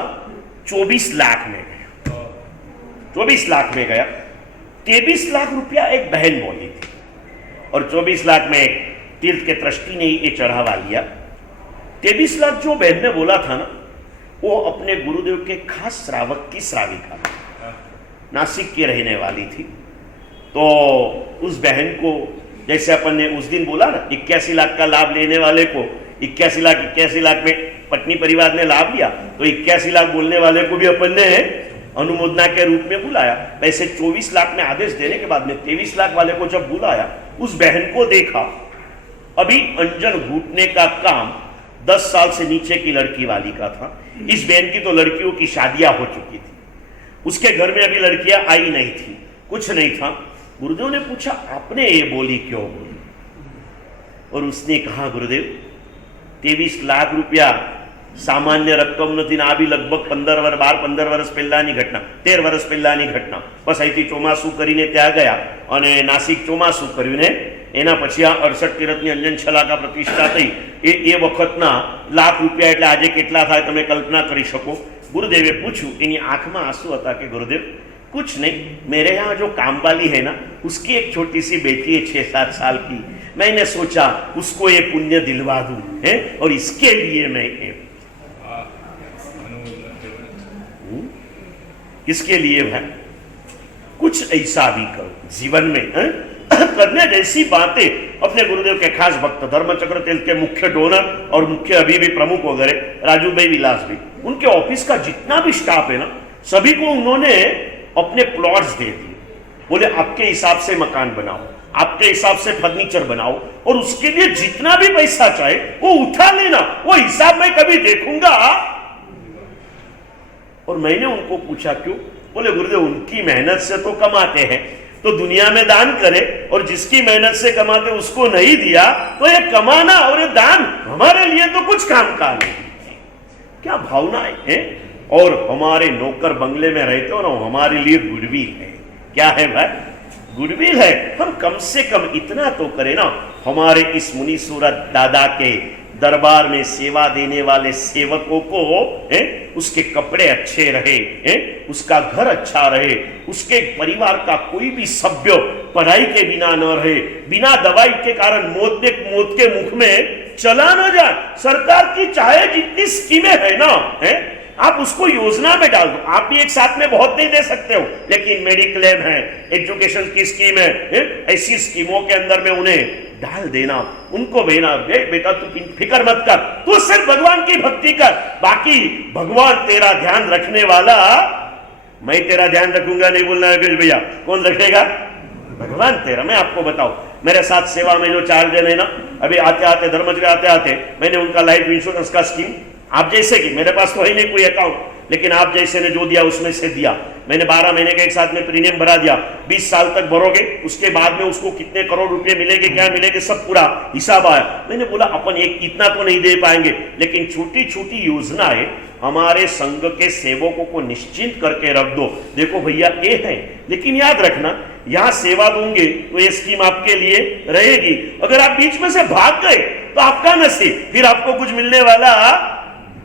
24 लाख में गया. 24 लाख में गया. 23 लाख रुपया एक बहन बोली थी और 24 लाख में तीर्थ के ट्रस्टी ने ये चढ़ावा लिया. 23 लाख जो बहन ने बोला था ना वो अपने गुरुदेव के खास श्रावक की श्राविका नासिक की रहने वाली थी. तो उस बहन को जैसे अपन ने उस दिन बोला ना 81 लाख का लाभ लेने वाले को 81 लाख में पत्नी परिवार ने लाभ लिया, तो 81 लाख बोलने वाले को भी अपन ने अनुमोदना के रूप में बुलाया। वैसे 24 लाख में आदेश देने के बाद में 23 लाख वाले को जब बुलाया, उस बहन को देखा, अभी अंजन घूटने का काम 10 साल से नीचे की लड़की वाली का था। इस बहन की तो लड़कियों की शादियां हो चुकी थी, उसके घर में अभी लड़कियां आई नहीं थी, कुछ नहीं था। गुरुदेव ने पूछा, आपने ये बोली क्यों बोली? और उसने कहा, गुरुदेव 23 लाख रुपया सामान्य रक्कम નથી, આ બી લગભગ 15 વર્ષ પહેલાની ઘટના, 13 વર્ષ પહેલાની ઘટના. બસ અહીંથી ચોમાસું કરીને ત્યાં ગયા અને નાસિક ચોમાસું કર્યું ને એના પછી આ 68 તીરથની અંજન છલાકા પ્રતિષ્ઠા થઈ. એ વખતના લાખ રૂપિયા એટલે આજે કેટલા થાય તમે કલ્પના કરી શકો. ગુરુદેવે પૂછ્યું, એની આંખમાં આંસુ હતા કે ગુરુદેવ कुछ नहीं, मेरे यहाँ जो कामवाली है ना, उसकी एक छोटी सी बेटी है 6-7 साल की, मैंने सोचा उसको ये पुण्य दिलवा दूं है, और इसके लिए मैं किसके लिए है कुछ ऐसा भी करो जीवन में है? करने जैसी बातें। अपने गुरुदेव के खास भक्त धर्मचक्र तेल के मुख्य डोनर और मुख्य अभी भी प्रमुख वगैरह राजू भाई विलास भाई, उनके ऑफिस का जितना भी स्टाफ है ना, सभी को उन्होंने अपने प्लॉट्स दे दिए। बोले आपके हिसाब से मकान बनाओ, आपके हिसाब से फर्नीचर बनाओ, और उसके लिए जितना भी पैसा चाहे वो उठा लेना, वो हिसाब मैं कभी देखूंगा। और मैंने उनको पूछा क्यों? बोले गुरुदेव उनकी मेहनत से तो कमाते हैं, तो दुनिया में दान करे, और जिसकी मेहनत से कमाते उसको नहीं दिया तो ये कमाना और ये दान हमारे लिए तो कुछ काम का नहीं। क्या भावना है? और हमारे नौकर बंगले में रहते हो ना, हमारे लिए गुडविल है। क्या है भाई? गुडविल है। हम कम से कम इतना तो करें ना, हमारे इस मुनि सूरत दादा के दरबार में सेवा देने वाले सेवकों को है, उसके कपड़े अच्छे रहे है, उसका घर अच्छा रहे, उसके परिवार का कोई भी सभ्य पढ़ाई के बिना न रहे, बिना दवाई के कारण मौत के मुख में चला न जाए। सरकार की चाहे जितनी स्कीमें है ना, है, आप उसको योजना में डाल दो। आप भी एक साथ में बहुत नहीं दे सकते हो, लेकिन मेडिक्लेम है, एजुकेशन की स्कीम है, ऐसी स्कीमों के अंदर में उन्हें डाल देना, उनको भेजना, बेटा तू फिक्र मत कर, तू सिर्फ भगवान की भक्ति कर, बाकी भगवान तेरा ध्यान रखने वाला, मैं तेरा ध्यान रखूंगा नहीं बोलना है भैया, कौन रखेगा? भगवान तेरा। मैं आपको बताऊं, मेरे साथ सेवा में जो 4 जन है ना, अभी आते आते धर्मजय आते आते मैंने उनका लाइफ इंश्योरेंस का स्कीम, आप जैसे कि मेरे पास तो है नहीं कोई अकाउंट, लेकिन आप जैसे ने जो दिया उसमें से दिया, मैंने 12 महीने के एक साथ में प्रीमियम भरा दिया। 20 साल तक भरोगे, उसके बाद में उसको कितने करोड़ रुपए मिलेंगे, क्या मिलेंगे, सब पूरा हिसाब आया। मैंने बोला अपन एक इतना तो नहीं दे पाएंगे, लेकिन छोटी छोटी योजनाएं हमारे संघ के सेवकों को निश्चिंत करके रख दो। देखो भैया ये है, लेकिन याद रखना यहां सेवा दोगे तो ये स्कीम आपके लिए रहेगी। अगर आप बीच में से भाग गए तो आपका नसीब, फिर आपको कुछ मिलने वाला।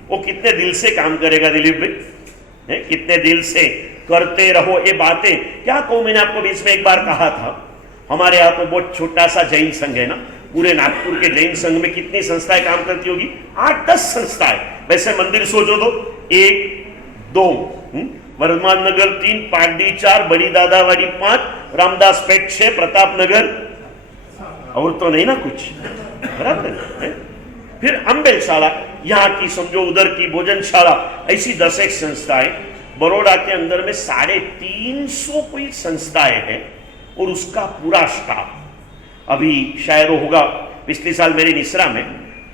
वो कितने दिल से काम करेगा दिलीप भाई, कितने दिल से करते रहो ये बातें। क्या कहूं, मैंने आपको बीच में एक बार कहा था, हमारे यहाँ तो बहुत छोटा सा जैन संघ है ना, पूरे नागपुर के जैन संघ में कितनी संस्थाएं काम करती होगी? 8-10 संस्थाएं। वैसे मंदिर सोचो तो 1-2, वर्धमान नगर 3, पाटडी 4, बड़ी दादावाड़ी 5, रामदास पेट 6, प्रताप नगर, और तो नहीं ना कुछ, बराबर है। फिर अम्बेलशाला, यहाँ की समझो उधर की भोजनशाला, ऐसी 10 संस्थाएं। बड़ौदा के अंदर में 350 कोई संस्थाएं हैं, और उसका पूरा स्टाफ। अभी शायद वो होगा, पिछले साल मेरी निसरा में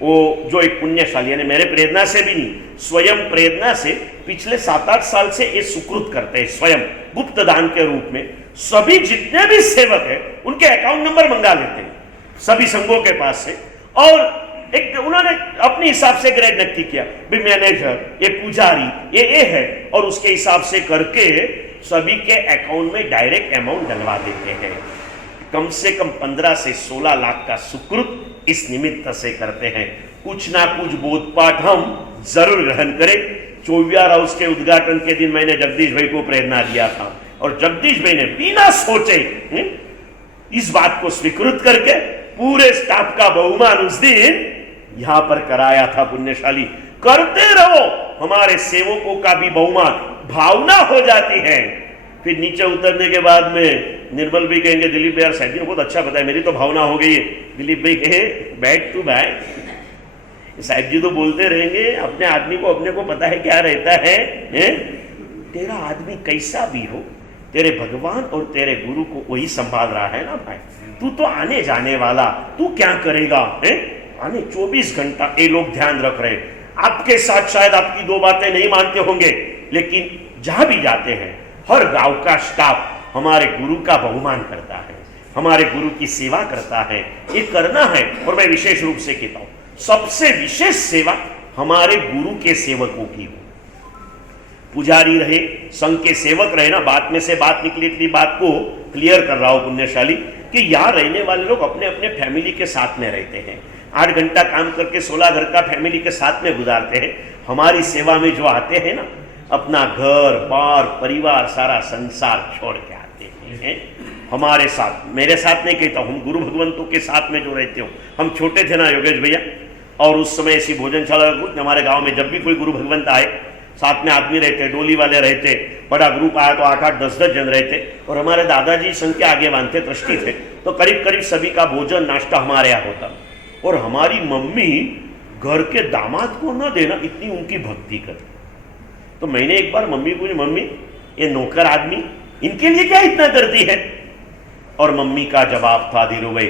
वो जो एक पुण्यशाली, यानी मेरे प्रेरणा से भी नहीं, स्वयं प्रेरणा से पिछले 7-8 साल से ये सुकृत करते हैं, स्वयं गुप्त दान के रूप में। सभी जितने भी सेवक हैं उनके अकाउंट नंबर मंगा लेते हैं सभी संघों के पास से, और एक उन्होंने अपने हिसाब से ग्रेड नक्की किया, भी मैनेजर, ये पुजारी, ये है, और उसके हिसाब से करके सभी के अकाउंट में डायरेक्ट अमाउंट डलवा देते हैं। कम से कम 15 से 16 लाख का सुकृत इस निमित्त से करते हैं। कुछ ना कुछ बोधपाठ हम जरूर ग्रहण करें। 24 हाउस के उद्घाटन के दिन मैंने जगदीश भाई को प्रेरणा दिया था, और जगदीश भाई ने बिना सोचे इस बात को स्वीकृत करके पूरे स्टाफ का बहुमान उस दिन यहां पर कराया था। पुण्यशाली, करते रहो, हमारे सेवकों का भी बहुमान भावना हो जाती है। फिर नीचे उतरने के बाद में निर्मल भी कहेंगे, दिलीप भाई यार साहब ने बहुत अच्छा बताया, मेरी तो भावना हो गई है। दिलीप भाई कहे बैक टू बैक, साहिब जी तो बोलते रहेंगे, अपने आदमी को अपने को पता है क्या रहता है, तेरा आदमी कैसा भी हो, तेरे भगवान और तेरे गुरु को वही संभाल रहा है ना भाई। तू तो आने जाने वाला, तू क्या करेगा है? आने 24 घंटा ये लोग ध्यान रख रहे। आपके साथ शायद आपकी दो बातें नहीं मानते होंगे, लेकिन जहां भी जाते हैं हर गांव का स्टाफ हमारे गुरु का बहुमान करता है, हमारे गुरु की सेवा करता है। ये करना है। और मैं विशेष रूप से कहता हूं, सबसे विशेष सेवा हमारे गुरु के सेवकों की हो। पुजारी रहे, संघ के सेवक रहे ना, बात में से बात निकली, इतनी बात को क्लियर कर रहा हूं पुण्यशाली, कि यहाँ रहने वाले लोग अपने अपने फैमिली के साथ में रहते हैं। 8 घंटा काम करके 16 घर का फैमिली के साथ में गुजारते हैं। हमारी सेवा में जो आते हैं ना, अपना घर बार परिवार सारा संसार छोड़ के आते हैं हमारे साथ। मेरे साथ नहीं कहता हूं, गुरु भगवंतों के साथ में जो रहते हो। हम छोटे थे ना योगेश भैया, और उस समय ऐसी भोजनशाला हमारे गांव में जब भी कोई गुरु भगवंत आए, साथ में आदमी रहते, डोली वाले रहते, बड़ा ग्रुप आया तो 8-8, 10-10 जन रहते। और हमारे दादाजी संघ के आगे बांधते, ट्रस्टी थे, तो करीब करीब सभी का भोजन नाश्ता हमारे यहाँ होता। और हमारी मम्मी घर के दामाद को न देना, इतनी उनकी भक्ति करती। तो मैंने एक बार मम्मी को, मम्मी ये नौकर आदमी इनके लिए क्या इतना करती है? और मम्मी का जवाब था, धीरू भाई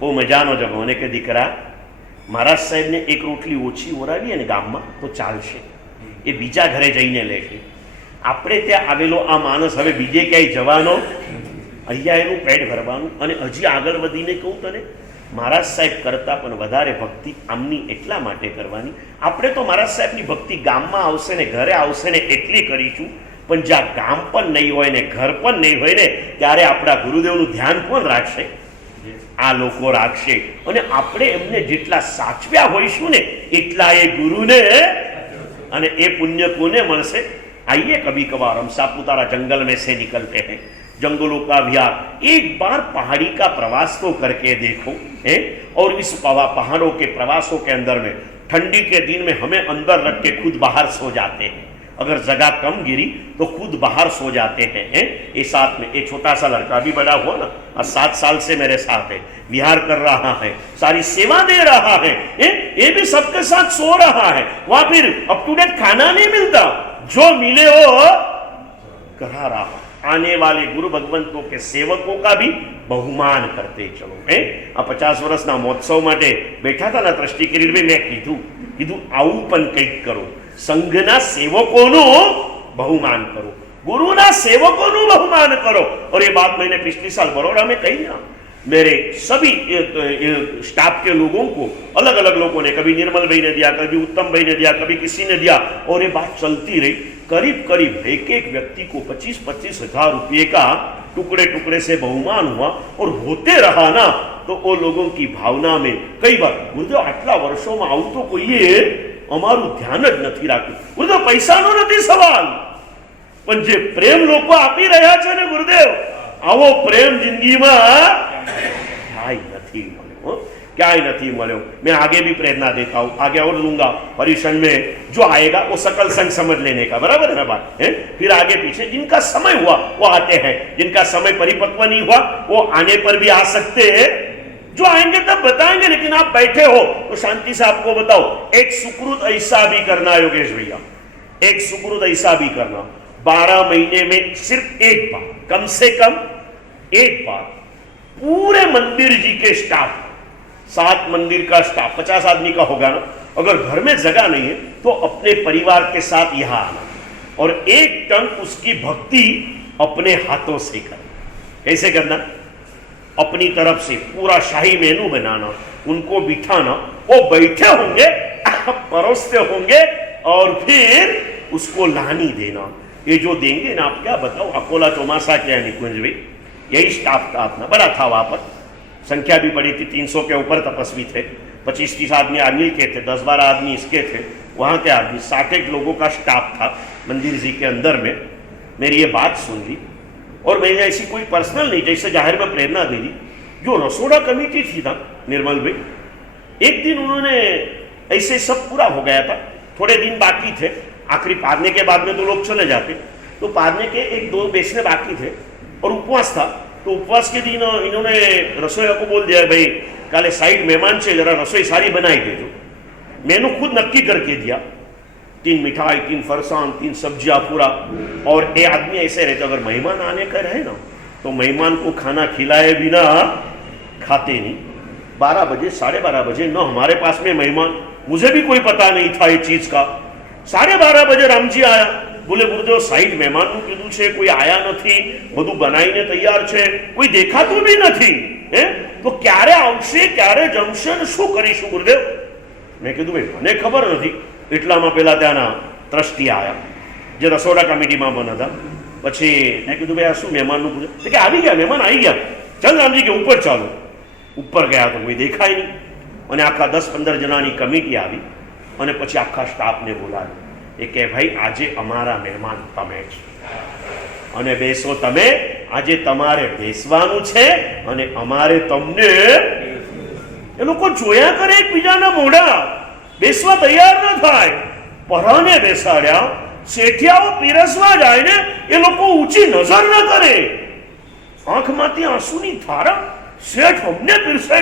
वो मजानो जब होने के दिकरा महाराज साहेब ने एक रोटली ओછી ઓરાવી અને ગામમાં તો ચાલશે, એ બીજા ઘરે જઈને લેશે। આપણે ત્યાં આવેલો આ માણસ હવે બીજે ક્યાંય જવાનો, અહીંયા એનું પેટ ભરવાનું। અને હજી આગળ વધીને કહું તને, महाराज साहेब करता पण वधारे भक्ति आमनी एटला माटे करवानी। आपणे तो महाराज साहेबनी भक्ति गाममां आवशे ने घरे आवशे ने एटली करीशुं, पण ज्यां गाम पण नहीं होय ने घर पण नहीं होय ने त्यारे आपणा गुरुदेवनुं ध्यान कोण राखशे? आ लोको राखशे। अने आपणे एमने जेटला साचव्या होईशुं ने एटला ए गुरुने अने ए पुण्य कोने मळशे? आइए कभी कभार हम सापुतारा जंगल में से निकलते हैं, जंगलों का विहार, एक बार पहाड़ी का प्रवास तो करके देखो है। और इस पहाड़ों के प्रवासों के अंदर में ठंडी के दिन में हमें अंदर रख के खुद बाहर सो जाते हैं। अगर जगह कम गिरी तो खुद बाहर सो जाते हैं। ये साथ में एक छोटा सा लड़का भी बड़ा हुआ ना, 7 साल से मेरे साथ है, विहार कर रहा है, सारी सेवा दे रहा है, ये भी सबके साथ सो रहा है। वहां फिर अप टू डेट खाना नहीं मिलता, जो मिले वो करा रहा। आने वाले गुरु भगवंतों के सेवकों का भी बहुमान करते चलो। 50 वर्षना महोत्सव माटे बैठा था ना ट्रस्टी किरीट भाई, मैं कीधु आવું पण कंईक करो, संघना सेवकोનું बहुमान करो, गुरुना सेवकोનું बहुमान करो। और ये बात मैंने पिछले साल बड़ौदा में कही ना, मेरे सभी स्टाफ के लोगों को, अलग अलग लोगों ने, कभी निर्मल भाई ने दिया, कभी उत्तम भाई ने दिया, कभी किसी ने दिया, और ये बात चलती रही। करीब करीब एक एक व्यक्ति को 25-25 हजार रुपये का टुकड़े टुकड़े से बहुमान हुआ। और होते रहा ना तो वो लोगों की भावना में कई बार, गुरुदेव आटला वर्षों में आવું तो कोઈએ અમારું ध्यान જ નથી રાખ્યું। ગુરુદેવ પૈસાનો નથી સવાલ, પણ જે પ્રેમ લોકો આપી રહ્યા છે ને ગુરુદેવ, આવો પ્રેમ જિંદગીમાં ક્યાંય નથી મળ્યો, क्याय नहीं मलो। मैं आगे भी प्रेरणा देता हूँ, आगे और दूंगा। परिषद में जो आएगा वो सकल संग समझ लेने का, बराबर है ना बात है। फिर आगे पीछे जिनका समय हुआ वो आते हैं, जिनका समय परिपक्व नहीं हुआ वो आने पर भी आ सकते हैं। जो आएंगे तब बताएंगे, लेकिन आप बैठे हो तो शांति से आपको बताओ, एक सुकृत ऐसा भी करना योगेश भैया, एक सुकृत ऐसा भी करना, 12 महीने में सिर्फ एक बार, कम से कम एक बार पूरे मंदिर जी के स्टाफ, 7 मंदिर का स्टाफ 50 आदमी का होगा ना, अगर घर में जगह नहीं है तो अपने परिवार के साथ यहां आना और एक टन उसकी भक्ति अपने हाथों से करना। कैसे करना? अपनी तरफ से पूरा शाही मेनू बनाना, उनको बिठाना, वो बैठे होंगे, परोसते होंगे और फिर उसको लानी देना। ये जो देंगे ना, आप क्या बताओ, अकोला चौमासा क्या है निकुंज भाई, यही स्टाफ था अपना, बड़ा था वहां पर, संख्या भी बड़ी थी, 300 के ऊपर तपस्वी थे, 25-30 आदमी अनिल के थे, 10-12 आदमी इसके थे, वहां के आदमी, 60 लोगों का स्टाफ था मंदिर जी के अंदर में। मेरी ये बात सुन ली और मैंने ऐसी कोई पर्सनल नहीं, जैसे जाहिर में प्रेरणा दे दी। जो रसोड़ा कमेटी थी ना निर्मल भाई, एक दिन उन्होंने ऐसे सब पूरा हो गया था, थोड़े दिन बाकी थे, आखिरी पारने के बाद में तो लोग चले जाते, तो पारने के 1-2 बेचने बाकी थे और उपवास था। तो उपवास के दिन इन्होंने रसोईया को बोल दिया, भाई काले साइड मेहमान से जरा रसोई सारी बनाई देजो। मेनू खुद नक्की करके दिया, 3 मिठाई, 3 फरसान, 3 सब्जियां पूरा। और ये आदमी ऐसे रहते, अगर मेहमान आने का रहे ना तो मेहमान को खाना खिलाए बिना खाते नहीं। 12 बजे 12:30 बजे न हमारे पास में मेहमान, मुझे भी कोई पता नहीं था ये चीज का। 12:30 बजे रामजी आया, बोले गुरुदेव साइड मेहमान નું કીધું છે, કોઈ આયા નથી, બધું બનાવીને તૈયાર છે, કોઈ દેખાતું બી નથી, તો ક્યારે આવશે, ક્યારે જમશે ને શું કરીશું ગુરુદેવ? મેં કીધું ભાઈ મને ખબર નથી। એટલામાં પેલા ત્યાંના ટ્રસ્ટી આયા જે રસોડા કમિટીમાં પણ હતા। પછી મેં કીધું ભાઈ આ શું મહેમાનનું પૂછે કે આવી ગયા, મહેમાન આવી ગયા, ચાલ રામજી કે ઉપર ચાલો। ઉપર ગયા તો કોઈ દેખાય નહીં, અને આખા 10-15 જણાની કમિટી આવી, અને પછી આખા સ્ટાફને બોલાવ્યો એ કે ભાઈ આજે અમારા મહેમાન તમે છો અને બેસો તમે, આજે તમારે બેસવાનું છે અને અમારે તમને। એ લોકો જોયા કરે એકબીજાના મોઢા, બેસવા તૈયાર ન થાય। પરાને બેસાડ્યા, શેઠિયાઓ પીરસવા જાય ને એ લોકો ઊંચી નજર ન કરે, આંખમાંથી આંસુની ધારા। શેઠ અમને પીરસે,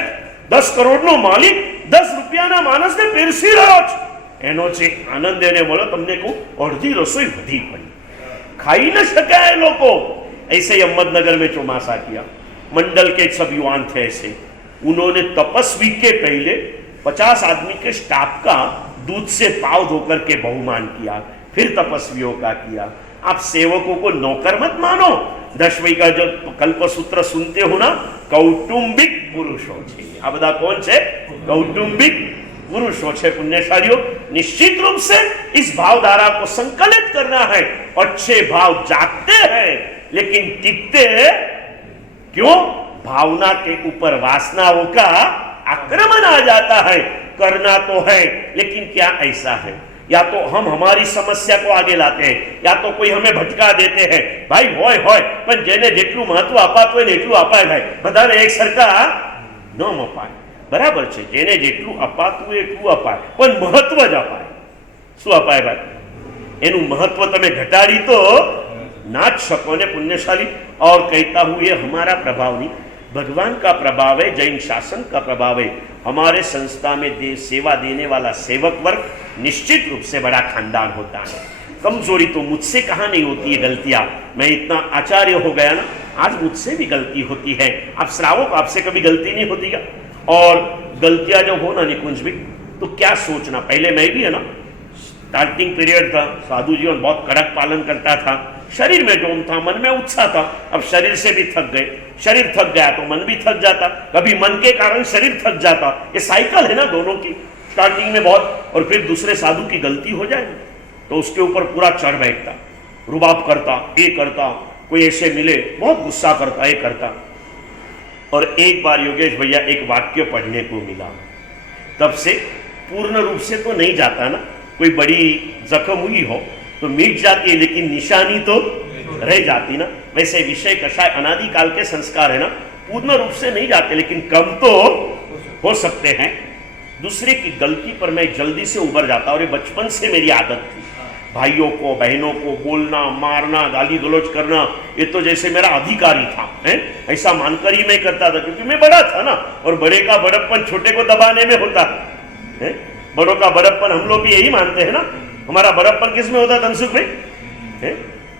10 કરોડનો માલિક 10 રૂપિયાના માણસને પીરસી રહ્યો છે, એનો જે આનંદ એને મળ્યો, તમને કહું અડધી રસોઈ વધી પડી, खाई न सका है लोगों। ऐसे ही अहमदनगर में चौमासा किया, मंडल के सब युवान थे ऐसे, उन्होंने तपस्वी के पहले 50 आदमी के स्टाफ का दूध से पाव धोकर के बहुमान किया, फिर तपस्वियों का किया। आप सेवकों को नौकर मत मानो। 10वीं का जो कल्पसूत्र सुनते हो ना, कौटुंबिक पुरुषों छे, आ बधा कौन छे? कौटुंबिक पुरुषों छे। पुण्यशालियों, निश्चित रूप से इस भावधारा को संकलित करना है। अच्छे भाव जागते हैं लेकिन टिकते क्यों? भावना के ऊपर वासनाओं का आक्रमण आ जाता है। करना तो है लेकिन क्या ऐसा है, या तो हम हमारी समस्या को आगे लाते हैं, या तो कोई हमें भटका देते हैं। भाई होय होय पण जेने जेटલું મહત્વ અપાતું હોય ને એટલું અપાય ભાઈ, બધાને એક સરખા ન અપાય। બરાબર છે, જેને જેટલું અપાતું હોય એટલું અપાય, પણ મહત્વ જ અપાય। શું અપાય ભાઈ? એનું महत्व તમે ઘટાડી તો ना सको ने पुण्यशाली। और कहता हूं ये हमारा प्रभाव नहीं, भगवान का प्रभाव है, जैन शासन का प्रभाव है। हमारे संस्था में सेवा देने वाला सेवक वर्ग निश्चित रूप से बड़ा खानदान होता है। कमजोरी तो मुझसे कहाँ नहीं होती है गलतियां, मैं इतना आचार्य हो गया ना, आज मुझसे भी गलती होती है। आप श्रावक, आपसे कभी गलती नहीं होती क्या? और गलतियां जब हो ना निकुंज भी, तो क्या सोचना, पहले मैं भी है ना स्टार्टिंग पीरियड था, साधु जीवन बहुत कड़क पालन करता था, शरीर में जोम था, मन में उत्साह था। अब शरीर से भी थक गए, शरीर थक गया तो मन भी थक जाता, कभी मन के कारण शरीर थक जाता। ये साइकिल है ना दोनों की, स्टार्टिंग में बहुत, और फिर दूसरे साधु की गलती हो जाए तो उसके ऊपर पूरा चढ़ बैठता, रुबाब करता, ये करता, कोई ऐसे मिले बहुत गुस्सा करता, ये करता। और एक बार योगेश भैया एक वाक्य पढ़ने को मिला, तब से पूर्ण रूप से तो नहीं जाता ना, कोई बड़ी जख्म हुई हो तो मिट जाती है लेकिन निशानी तो रह जाती ना। वैसे विषय कषाय अनादिकाल के संस्कार है ना, पूर्ण रूप से नहीं जाते लेकिन कम तो हो सकते हैं। दूसरे की गलती पर मैं जल्दी से उबर जाता, और ये बचपन से मेरी आदत थी। भाइयों को बहनों को बोलना, मारना, गाली गलौज करना, ये तो जैसे मेरा अधिकारी था, है? ऐसा मानकर ही मैं करता था, क्योंकि मैं बड़ा था ना, और बड़े का बड़प्पन छोटे को दबाने में होता है। बड़ों का बड़प्पन हम लोग भी यही मानते हैं ना। हमारा बड़प्पन किस में होता धनसुख भाई?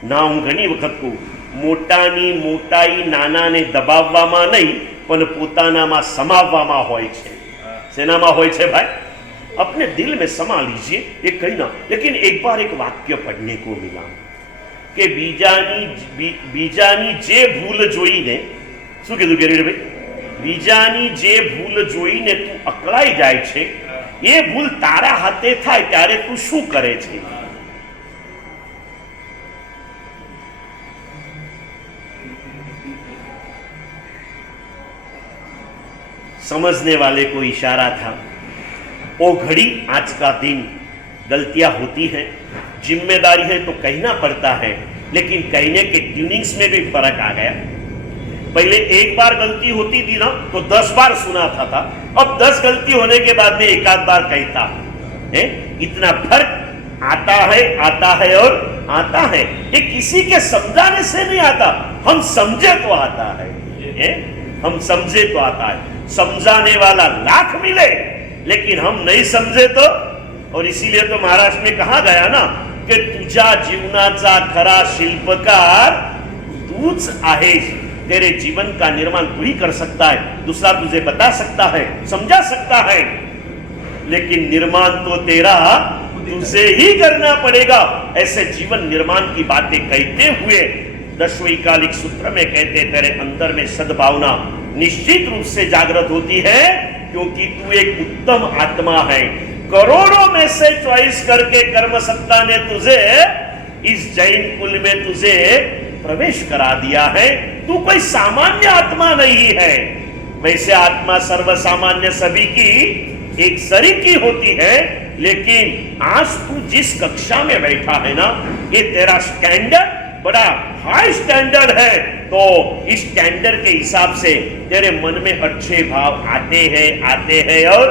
ना हूँ घनी वखत को मोटानी मोटाई नानाने दबाववामां नहीं पण पोतानामां समाववामां होय छे। सेनामां होय छे भाई? अपने दिल में समा लीजिए, ये कहीं ना। लेकिन एक बार एक वाक्य पढ़ने को मिला कि बीजानी जे भूल जोईने, શું કીધું ગેરીડ ભાઈ? બીજાની જે ભૂલ જોઈને તું અકળાઈ જાય છે, એ ભૂલ તારા હાથે થાય ત્યારે તું શું કરે છે? समझने वाले को इशारा था। ओ घड़ी आज का दिन, गलतियां होती हैं, जिम्मेदारी है तो कहना पड़ता है, लेकिन कहने के ट्यूनिंग्स में भी फर्क आ गया। पहले एक बार गलती होती थी ना तो 10 बार सुनाता था, अब 10 गलती होने के बाद में एक आध बार कहता है। इतना फर्क आता है और आता है। ये किसी के समझाने से नहीं आता, हम समझे तो आता है, हम समझे तो आता है। समझाने वाला लाख मिले लेकिन हम नहीं समझे तो और इसीलिए तो महाराष्ट्र में कहा गया ना कि तुझ्या जीवनाचा खरा शिल्पकार तूच आहेस। तेरे जीवन का निर्माण तू ही कर सकता है, दूसरा तुझे बता सकता है, समझा सकता है, लेकिन निर्माण तो तेरा तुझे ही करना पड़ेगा। ऐसे जीवन निर्माण की बातें कहते हुए दशवैकालिक सूत्र में कहते तेरे अंदर में सद्भावना निश्चित रूप से जागृत होती है, क्योंकि तू एक उत्तम आत्मा है। करोड़ों में से चॉइस करके कर्म सत्ता ने तुझे इस जैन कुल में तुझे प्रवेश करा दिया है। तू कोई सामान्य आत्मा नहीं है। वैसे आत्मा सर्वसामान्य सभी की एक सरी की होती है, लेकिन आज तू जिस कक्षा में बैठा है ना, ये तेरा स्टैंडर्ड बड़ा हाई स्टैंडर्ड है। तो इस स्टैंडर्ड के हिसाब से तेरे मन में अच्छे भाव आते हैं और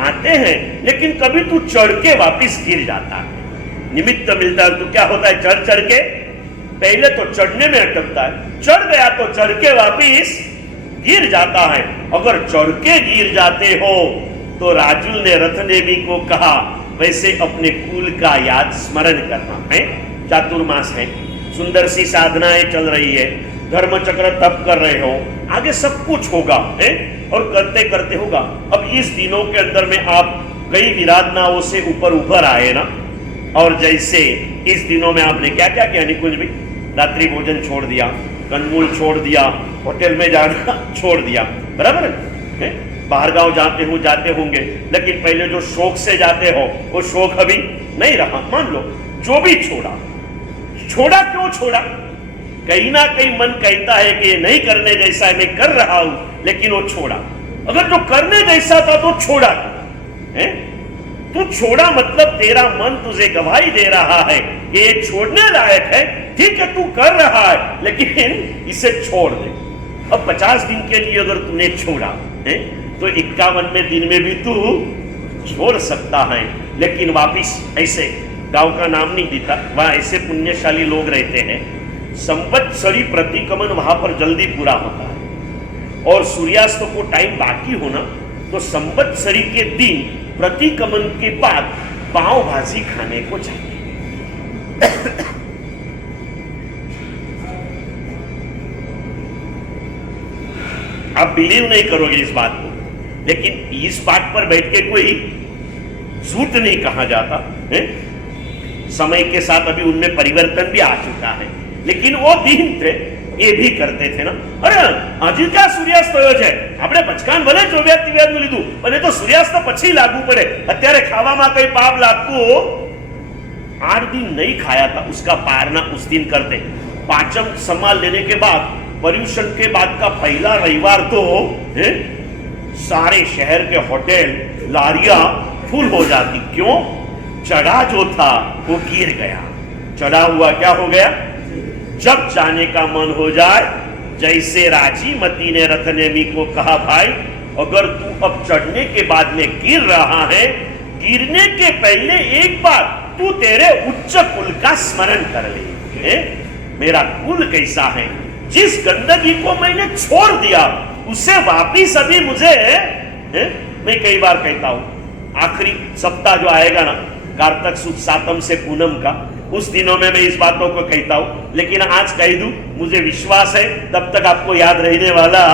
आते हैं, लेकिन कभी तू चढ़ के वापिस गिर जाता है। निमित्त मिलता है तो क्या होता है, चढ़ के पहले तो चढ़ने में अटकता है, चढ़ गया तो चढ़ के वापिस गिर जाता है। अगर चढ़ के गिर जाते हो तो राजुल ने रथनेमी को कहा, वैसे अपने कुल का याद स्मरण करना है। चातुर्मास है, सुंदर सी साधनाएं चल रही है, धर्म चक्र तप कर रहे हो, आगे सब कुछ होगा है और करते करते होगा। अब इस दिनों के अंदर में आप कई विराधनाओं से ऊपर उभर आए ना, और जैसे इस दिनों में आपने क्या क्या किया, निकुंज भी रात्रि भोजन छोड़ दिया, कंदमूल छोड़ दिया, होटल में जाना छोड़ दिया, बराबर है। बाहर गांव जाते होंगे, लेकिन पहले जो शौक से जाते हो वो शौक अभी नहीं रहा। मान लो जो भी छोड़ा, क्यों छोड़ा? कहीं ना कहीं मन कहता है कि ये नहीं करने जैसा है, मैं कर रहा हूं, लेकिन वो छोड़ा। अगर जो करने जैसा था तो छोड़ा है, तू छोड़ा मतलब तेरा मन तुझे गवाही दे रहा है कि ये छोड़ने लायक है। ठीक है, तू कर रहा है, लेकिन इसे छोड़ दे। अब 50 दिन के लिए अगर तूने छोड़ा है तो 51वें दिन में भी तू छोड़ सकता है। लेकिन वापिस ऐसे, गांव का नाम नहीं देता, वहां ऐसे पुण्यशाली लोग रहते हैं, संवत्सरी प्रतिक्रमण वहां पर जल्दी पूरा होता है, और सूर्यास्त को टाइम बाकी होना तो संवत्सरी के दिन प्रतिक्रमण के बाद पाव भाजी खाने को जाते। आप बिलीव नहीं करोगे इस बात को, लेकिन इस बात पर बैठ के कोई झूठ नहीं कहा जाता है। समय के साथ अभी उनमें परिवर्तन भी आ चुका है, लेकिन वो दिन थे ये भी करते थे ना। अरे आज क्या सूर्यास्त થયો છે, આપણે બચકાન ભલે 24 નું લીધું, પણ એ તો સૂર્યાસ્ત પછી लागू પડે। અત્યારે ખાવામાં કઈ પાપ લાગતું, 8 दिन नहीं खाया था, उसका पारना उस दिन करते। पाचन संभाल लेने के बाद, पर्यूषण के बाद का पहला रविवार तो सारे शहर के होटल लारियां फुल हो जाती। क्यों? चढ़ा जो था वो गिर गया, चढ़ा हुआ क्या हो गया। जब जाने का मन हो जाए, जैसे राजी मती ने रथनेमी को कहा, भाई अगर तू अब चढ़ने के बाद में गिर रहा है, गिरने के पहले एक बार तू तेरे उच्च कुल का स्मरण कर ले। मेरा कुल कैसा है, जिस गंदगी को मैंने छोड़ दिया उससे वापिस अभी मुझे मैं कई बार कहता हूं, आखिरी सप्ताह जो आएगा ना, कार्तक सुद सातम से पूनम का, उस दिनों में मैं इस बातों को कहता हूं, लेकिन आज कह दूं, मुझे विश्वास है तब तक आपको याद रहने वाला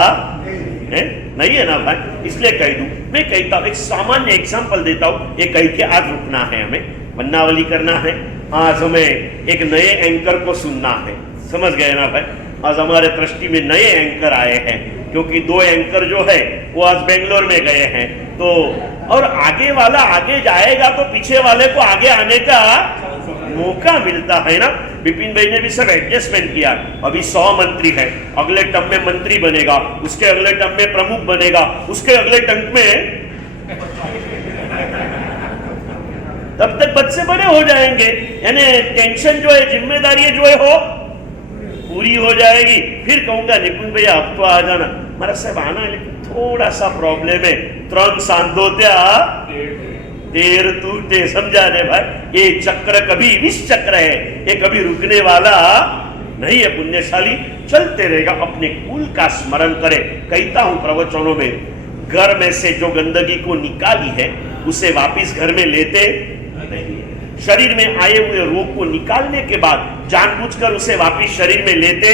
नहीं है ना भाई, इसलिए कह दूं। मैं कहता हूं, एक सामान्य एग्जांपल देता हूं, ये कह के आज रुकना है, हमें वन्नावली करना है। आज हमें एक नए एंकर को सुनना है, समझ गए ना भाई। आज हमारे दृष्टि में नए एंकर आए हैं, क्योंकि 2 एंकर जो है वो आज बेंगलोर में गए हैं, तो और आगे वाला आगे जाएगा तो पीछे वाले को आगे आने का मौका मिलता है ना। विपिन भाई ने भी सब एडजस्टमेंट किया। अभी 100 मंत्री है, अगले टर्म में मंत्री बनेगा, उसके अगले टर्म में प्रमुख बनेगा, उसके अगले टर्म में तब तक बच्चे बड़े हो जाएंगे, यानी टेंशन जो है, जिम्मेदारी जो है हो पूरी हो जाएगी। फिर कहूंगा निपुण भैया अब तो आ जाना, मारा साहब आना है, लेकिन थोड़ा सा प्रॉब्लम है, 3 सांधोत्या 13 टूटे, समझाने भाई। ये चक्र कभी विष चक्र है, ये कभी रुकने वाला नहीं है। पुण्यशाली चलते रहेगा, अपने कुल का स्मरण करे। कहता हूं प्रवचनों में, घर में से जो गंदगी को निकाली है उसे वापस घर में लेते नहीं। शरीर में आए हुए रोग को निकालने के बाद जानबूझकर उसे वापस शरीर में लेते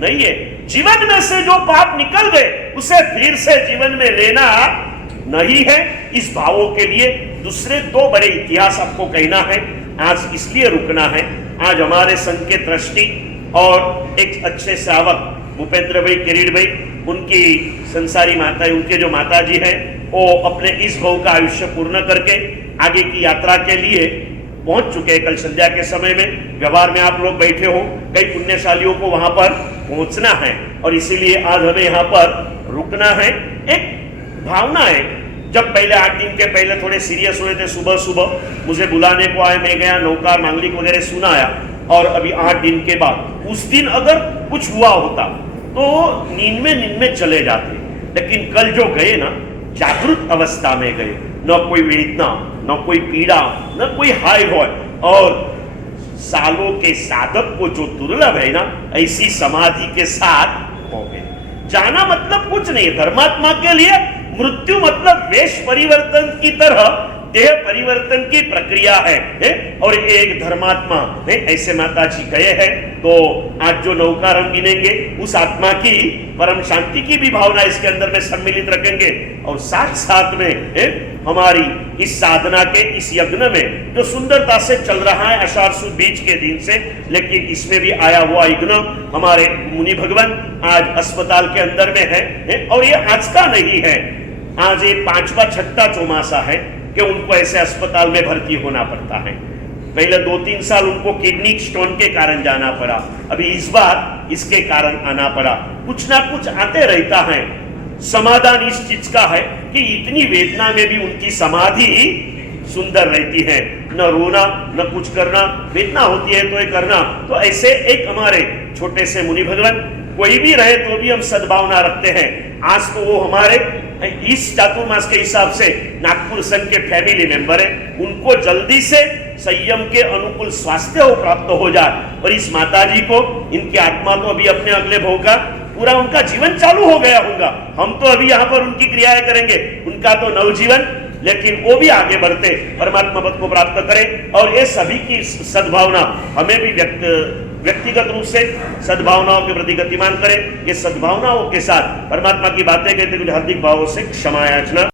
नहीं है। जीवन में से जो पाप निकल गए उसे फिर से जीवन में लेना नहीं है। इस भावों के लिए दूसरे दो बड़े इतिहास आपको कहना है। आज इसलिए रुकना है, आज हमारे संघ के ट्रस्टी और एक अच्छे श्रावक भूपेंद्र भाई, किरीट भाई, उनकी संसारी माता, उनके जो माता जी हैं, वो अपने इस भाव का आयुष्य पूर्ण करके आगे की यात्रा के लिए पहुंच चुके हैं। कल संध्या के समय में व्यवहार में आप लोग बैठे हो, कई पुण्यशालियों को वहां पर पहुंचना है और इसीलिए आज हमें यहाँ पर रुकना है। एक भावना है, जब पहले 8 दिन के पहले थोड़े सीरियस हुए थे, सुबह सुबह मुझे बुलाने को आए, मैं गया, नौकार मांगलिक वगैरह सुनाया, और अभी 8 दिन के बाद उस दिन अगर कुछ हुआ होता तो नींद में चले जाते, लेकिन कल जो गए ना, जागृत अवस्था में गए, न कोई वेदना, न कोई पीड़ा, न कोई हाय होय, और सालों के साधक को जो दुर्लभ है ना, ऐसी समाधि के साथ हो गए। जाना मतलब कुछ नहीं, धर्मात्मा के लिए मृत्यु मतलब वेश परिवर्तन की तरह देह परिवर्तन की प्रक्रिया है? और एक धर्मात्मा है, ऐसे माता जी गए हैं। तो आज जो नौकार हम गिनेंगे, उस आत्मा की परम शांति की भी भावना इसके अंदर में सम्मिलित रखेंगे, और साथ साथ में हमारी इस साधना के इस यज्ञ में जो सुंदरता से चल रहा है आषाढ़ सुद बीज के दिन से, लेकिन इसमें भी आया हुआ यज्ञ हमारे मुनि भगवान आज अस्पताल के अंदर में है, और ये आज का नहीं है, आज ये 5वां 6ठा चौमासा है कि उनको ऐसे अस्पताल में भर्ती होना पड़ता है। पहले 2-3 साल उनको किडनी स्टोन के कारण जाना पड़ा, अभी इस बार इसके कारण आना पड़ा। कुछ ना कुछ आते रहता है। समाधान इस चीज का है कि इतनी वेदना में भी उनकी समाधि सुंदर रहती है, न रोना न कुछ करना, वेदना होती है तो ये करना। तो ऐसे एक हमारे छोटे से मुनि भगवान, कोई भी रहे तो भी हम सद्भावना रखते हैं। आज तो वो हमारे इस चातुर्मास के हिसाब से नागपुर संघ के फैमिली मेंबर है, उनको जल्दी से संयम के अनुकूल स्वास्थ्य प्राप्त हो जाए, और इस माता जी को, इनकी आत्मा तो अभी अपने अगले भोग का पूरा उनका जीवन चालू हो गया होगा। हम तो अभी यहाँ पर उनकी क्रियाएं करेंगे, उनका तो नवजीवन, लेकिन वो भी आगे बढ़ते परमात्मा पद को प्राप्त करें। और ये सभी की सद्भावना हमें भी व्यक्तिगत रूप से सद्भावनाओं के प्रति गतिमान करें। ये सद्भावनाओं के साथ परमात्मा की बातें कहते हुए हार्दिक भावों से क्षमा याचना।